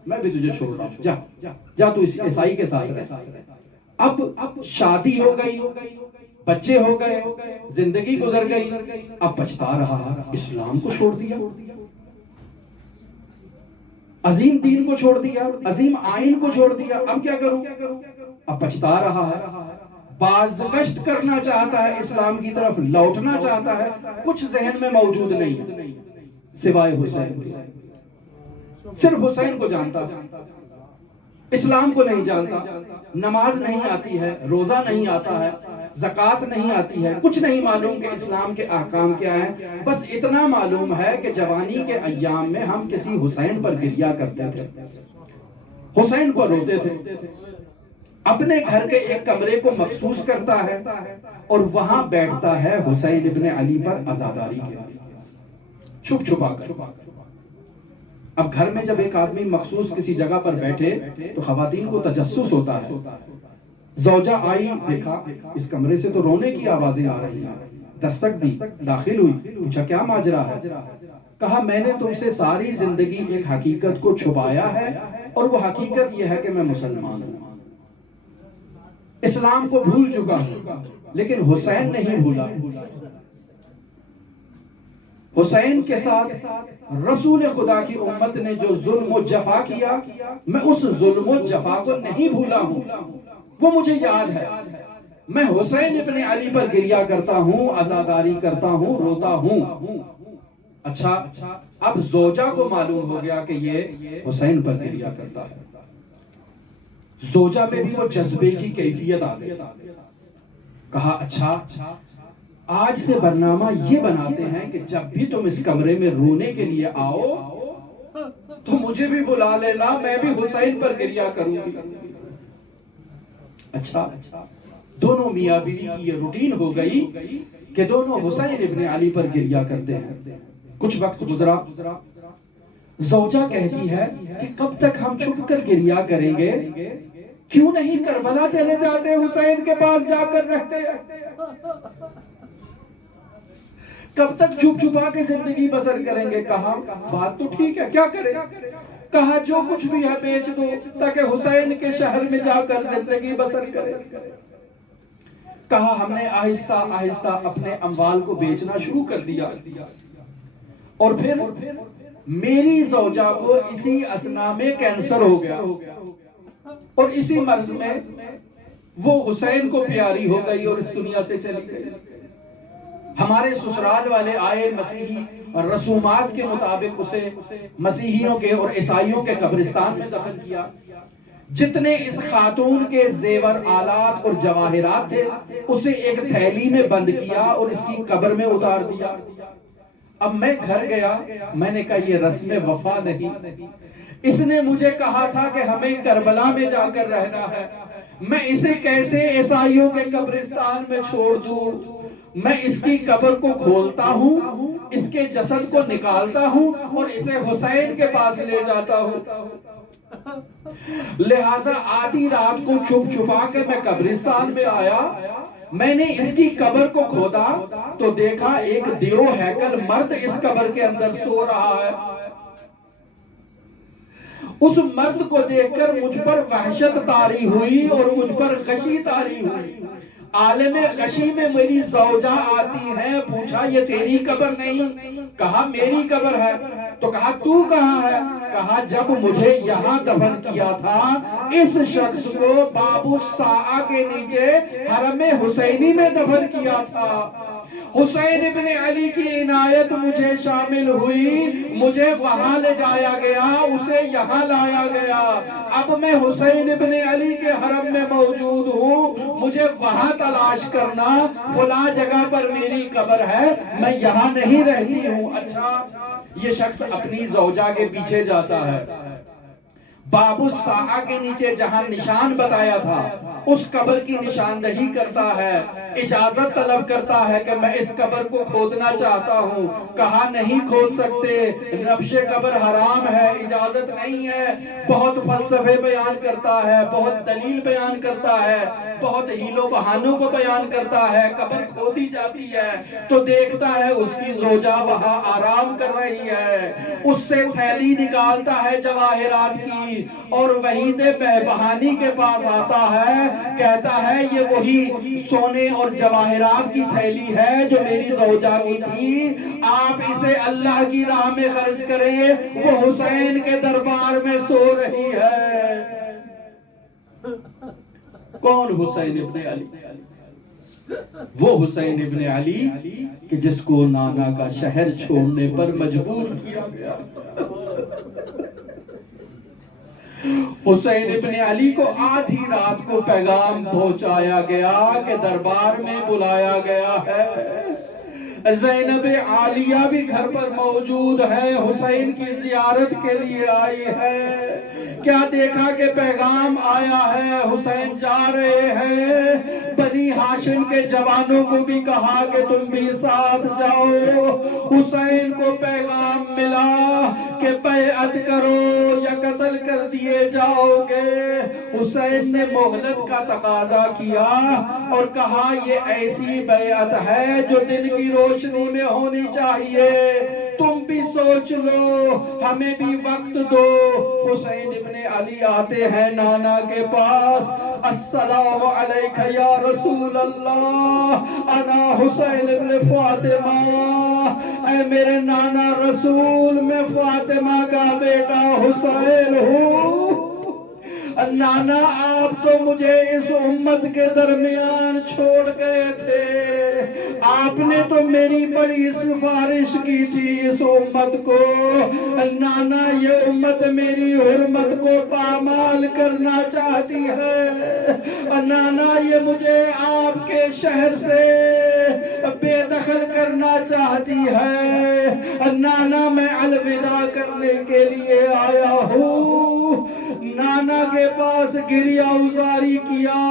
میں بھی تجھے چھوڑ رہا ہوں، جا تو اس عیسائی کے ساتھ رہ۔ اب شادی ہو گئی، بچے ہو گئے، زندگی گزر گئی، اب پچھتا رہا، اسلام کو چھوڑ دیا، عظیم دین کو چھوڑ دیا، عظیم آئین کو چھوڑ دیا، اب کیا کروں؟ اب پچھتا رہا ہے، بازگشت کرنا چاہتا ہے، اسلام کی طرف لوٹنا چاہتا ہے، کچھ ذہن میں موجود نہیں ہے سوائے حسین، صرف حسین کو جانتا، اسلام کو نہیں جانتا، نماز نہیں آتی ہے، روزہ نہیں آتا ہے، زکوٰۃ نہیں آتی ہے، کچھ نہیں معلوم کہ اسلام کے احکام کیا ہیں، بس اتنا معلوم ہے کہ جوانی کے ایام میں ہم کسی حسین پر گریہ کرتے تھے، حسین کو روتے تھے، اپنے گھر کے ایک کمرے کو مخصوص کرتا ہے اور وہاں بیٹھتا ہے حسین ابن علی پر عزاداری کے، چھپ چھپا کر۔ اب گھر میں جب ایک آدمی مخصوص کسی جگہ پر بیٹھے تو خواتین کو تجسس ہوتا ہے، زوجہ آئی، دیکھا اس کمرے سے تو رونے کی آوازیں آ رہی ہیں، دستک دی، داخل ہوئی، پوچھا کیا ماجرا ہے؟ کہا میں نے تم سے ساری زندگی ایک حقیقت کو چھپایا ہے، اور وہ حقیقت یہ ہے کہ میں مسلمان ہوں، اسلام کو بھول چکا ہوں، لیکن حسین نہیں بھولا، حسین کے ساتھ رسول خدا کی امت نے جو ظلم و جفا کیا، میں اس ظلم و جفا کو نہیں بھولا ہوں، وہ مجھے یاد ہے، میں حسین ابن علی پر گریہ کرتا ہوں، عزاداری کرتا ہوں، روتا ہوں۔ اچھا، اب زوجہ کو معلوم ہو گیا کہ یہ حسین پر گریہ کرتا ہے، زوجہ میں بھی وہ جذبے کی کیفیت آ گئی، کہا اچھا آج سے برنامہ یہ بناتے ہیں کہ جب بھی تم اس کمرے میں رونے کے لیے آؤ تو مجھے بھی بلا لینا، میں بھی حسین پر گریہ کروں گی۔ اچھا، دونوں میاں بیوی کی یہ روٹین ہو گئی کہ دونوں حسین ابن علی پر گریہ کرتے ہیں۔ کچھ وقت گزرا، زوجہ کہتی ہے کہ کب تک ہم چھپ کر گریہ کریں گے، کیوں نہیں کربلا چلے جاتے، حسین کے پاس جا کر رہتے ہیں، کب تک چھپ چھپا کے زندگی بسر کریں گے؟ کہا بات تو ٹھیک ہے، کیا کریں؟ کہا جو کچھ بھی ہے بیچ دو تاکہ حسین کے شہر میں جا کر زندگی بسر کریں۔ کہا ہم نے آہستہ آہستہ اپنے اموال کو بیچنا شروع کر دیا، اور پھر میری زوجہ کو اسی اثنا میں کینسر ہو گیا، اور اسی مرض میں وہ حسین کو پیاری ہو گئی اور اس دنیا سے چلی گئی۔ ہمارے سسرال والے آئے، مسیحی رسومات کے مطابق اسے مسیحیوں کے اور عیسائیوں کے قبرستان میں دفن کیا، جتنے اس خاتون کے زیور آلات اور جواہرات تھے اسے ایک تھیلی میں بند کیا اور اس کی قبر میں اتار دیا۔ اب میں گھر گیا، میں نے کہا یہ رسم وفا نہیں، اس نے مجھے کہا تھا کہ ہمیں کربلا میں جا کر رہنا ہے، میں اسے کیسے عیسائیوں کے قبرستان میں چھوڑ دوں؟ میں اس کی قبر کو کھولتا ہوں، اس کے جسد کو نکالتا ہوں اور اسے حسین کے پاس لے جاتا ہوں۔ لہٰذا آدھی رات کو چھپ چھپا کے میں قبرستان میں آیا، میں نے اس کی قبر کو کھودا تو دیکھا ایک دیو ہیکل مرد اس قبر کے اندر سو رہا ہے۔ اس مرد کو دیکھ کر مجھ پر وحشت طاری ہوئی اور مجھ پر غشی طاری ہوئی۔ عالم غشی میں میری زوجہ آتی ہے، پوچھا یہ تیری قبر نہیں؟ کہا میری قبر ہے۔ تو کہا تو کہاں ہے؟ کہا جب مجھے یہاں دفن کیا تھا اس شخص کو باب الساعہ کے نیچے حرم حسینی میں دفن کیا تھا۔ حسین ابن علی کی عنایت مجھے شامل ہوئی، مجھے وہاں لے جایا گیا، اسے یہاں لایا گیا۔ اب میں حسین ابن علی کے حرم میں موجود ہوں، مجھے وہاں تلاش کرنا، فلاں جگہ پر میری قبر ہے، میں یہاں نہیں رہتی ہوں۔ اچھا، یہ شخص اپنی زوجہ کے پیچھے جاتا ہے، باب الساعہ کے نیچے جہاں نشان بتایا تھا اس قبر کی نشاندہی کرتا ہے، اجازت طلب کرتا ہے کہ میں اس قبر کو کھودنا چاہتا ہوں۔ کہا نہیں کھود سکتے، نبش قبر حرام ہے، اجازت نہیں ہے۔ بہت فلسفے بیان کرتا ہے، بہت دلیل بیان کرتا ہے، بہت ہیل و بہانوں کو بیان کرتا ہے۔ قبر کھودی جاتی ہے تو دیکھتا ہے اس کی زوجہ وہاں آرام کر رہی ہے، اس سے تھیلی نکالتا ہے جواہرات کی اور وحید بہبہانی کے پاس آتا ہے، کہتا ہے یہ وہی سونے اور جواہرات کی تھیلی ہے جو میری زوجہ کی تھی، آپ اسے اللہ کی راہ میں خرچ کریں، وہ حسین کے دربار میں سو رہی ہے۔ کون حسین ابن علی؟ وہ حسین ابن علی کہ جس کو نانا کا شہر چھوڑنے پر مجبور کیا گیا۔ حسین ابن علی کو آدھی رات کو پیغام پہنچایا گیا کہ دربار میں بلایا گیا ہے، زینب عالیہ بھی گھر پر موجود ہے، حسین کی زیارت کے لیے آئی ہے۔ کیا دیکھا کہ پیغام آیا ہے، حسین جا رہے ہیں۔ بنی ہاشم کے جوانوں کو بھی کہا کہ تم بھی ساتھ جاؤ۔ حسین کو پیغام ملا کہ بیعت کرو یا قتل کر دیے جاؤ گے۔ حسین نے مہلت کا تقاضا کیا اور کہا یہ ایسی بیعت ہے جو دن کی روشنی میں ہونی چاہیے، تم بھی سوچ لو، ہمیں بھی وقت دو۔ حسین ابن علی آتے ہیں نانا کے پاس، السلام علیکہ یا رسول اللہ، انا حسین ابن فاطمہ، اے میرے نانا رسول، میں فاطمہ کا بیٹا حسین ہوں۔ نانا آپ تو مجھے اس امت کے درمیان چھوڑ گئے تھے، آپ نے تو میری بڑی سفارش کی تھی اس امت کو۔ نانا یہ امت میری حرمت کو پامال کرنا چاہتی ہے، نانا یہ مجھے آپ کے شہر سے بے دخل کرنا چاہتی ہے، نانا میں الوداع کرنے کے لیے آیا ہوں۔ نانا کے پاس گریہ ازاری کیا،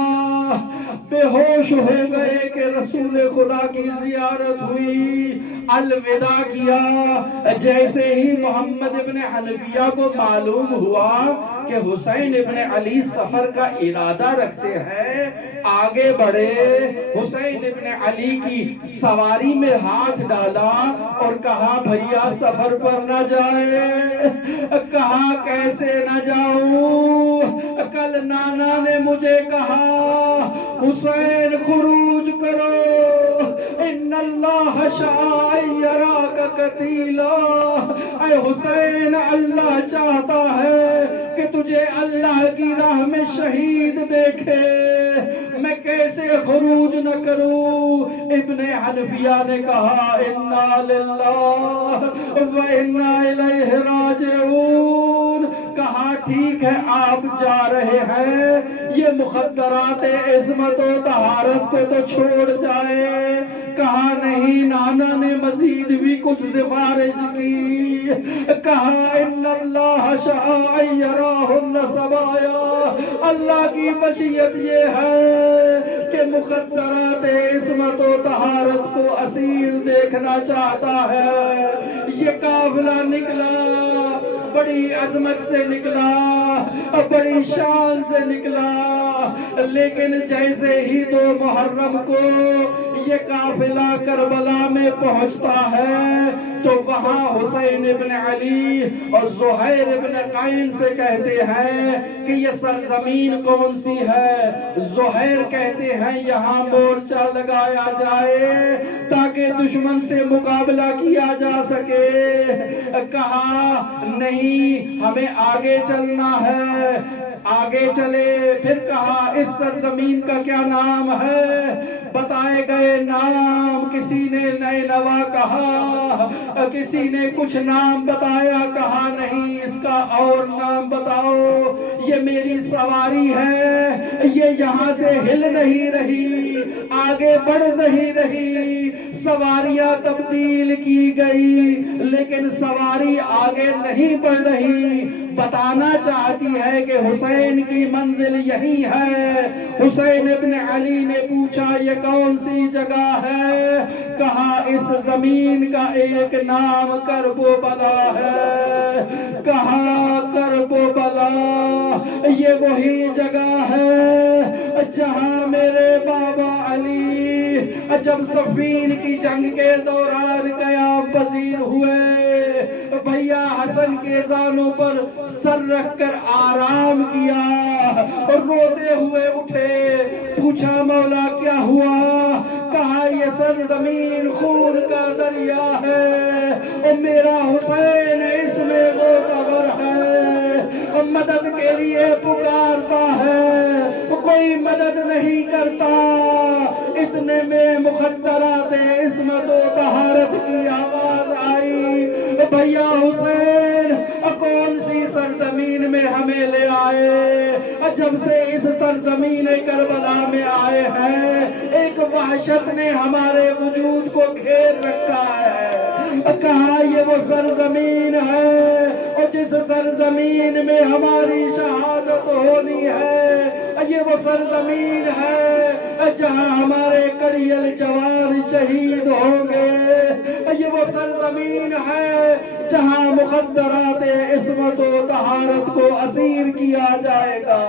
بے ہوش ہو گئے کہ رسول خدا کی زیارت ہوئی، الوداع کیا۔ جیسے ہی محمد ابن حنفیہ کو معلوم ہوا کہ حسین ابن علی سفر کا ارادہ رکھتے ہیں، آگے بڑھے، حسین ابن علی کی سواری میں ہاتھ ڈالا اور کہا بھیا سفر پر نہ جائے۔ کہا کیسے نہ جاؤں، کل نانا نے مجھے کہا حسین خروج کرو، ان اللہ شاء یراک قتیلا، اے حسین اللہ چاہتا ہے کہ تجھے اللہ کی راہ میں شہید دیکھے، میں کیسے خروج نہ کروں۔ ابن حنفیہ نے کہا انا للہ و انا الیہ راجعون۔ کہا ٹھیک ہے آپ جا رہے ہیں، یہ مخدرات عصمت و طہارت کو تو چھوڑ جائے، کہا نہیں، نانا نے مزید بھی کچھ سفارش کی، کہا ان اللہ شاء یراہن سبایا، اللہ کی مشیت یہ ہے کہ مقدرات عصمت و طہارت کو اسیر دیکھنا چاہتا ہے۔ یہ قافلہ نکلا، بڑی عظمت سے نکلا، بڑی شان سے نکلا، لیکن جیسے ہی 2 محرم کو یہ قافلہ کربلا میں پہنچتا ہے تو وہاں حسین ابن علی اور زہیر ابن قائل سے کہتے ہیں کہ یہ سرزمین کون سی ہے؟ زہیر کہتے ہیں یہاں مورچہ لگایا جائے تاکہ دشمن سے مقابلہ کیا جا سکے۔ کہا نہیں، ہمیں آگے چلنا ہے، آگے چلے۔ پھر کہا اس سرزمین کا کیا نام ہے؟ بتائے گئے نام، کسی نے نینوا کہا، کسی نے کچھ نام بتایا، کہا نہیں اس کا اور نام بتاؤ، یہ میری سواری ہے، یہ یہاں سے ہل نہیں رہی، آگے بڑھ نہیں رہی۔ سواریاں تبدیل کی گئی لیکن سواری آگے نہیں بڑھ رہی، بتانا چاہتی ہے کہ حسین کی منزل یہی ہے۔ حسین ابن علی نے پوچھا یہ کون سی جگہ ہے؟ کہا اس زمین کا ایک نام کرب و بلا ہے۔ کہا کرب و بلا یہ وہی جگہ ہے جہاں میرے بابا علی جب صفین کی جنگ کے دوران قیام پذیر ہوئے، بھیا حسن کے زانوں پر سر رکھ کر آرام کیا اور روتے ہوئے اٹھے۔ پوچھا مولا کیا ہوا؟ کہا یہ سرزمین خون کا دریا ہے اور میرا حسین اس میں غوطہ ہے، مدد کے لیے پکارتا ہے، کوئی مدد نہیں کرتا۔ اتنے میں مقدرات عصمت و طہارت کی آواز آئی، بھیا حسین کون سی سرزمین میں ہمیں لے آئے؟ جب سے اس سرزمین کربلا میں آئے ہیں ایک وحشت نے ہمارے وجود کو گھیر رکھا ہے۔ کہا یہ وہ سرزمین ہے اور جس سرزمین میں ہماری شہادت ہونی ہے، یہ وہ سرزمین ہے جہاں ہمارے کڑیل جوان شہید ہوں گے، یہ وہ سرزمین ہے جہاں مقدرات عصمت و طہارت کو اسیر کیا جائے گا۔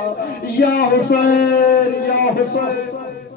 یا حسین، یا حسین۔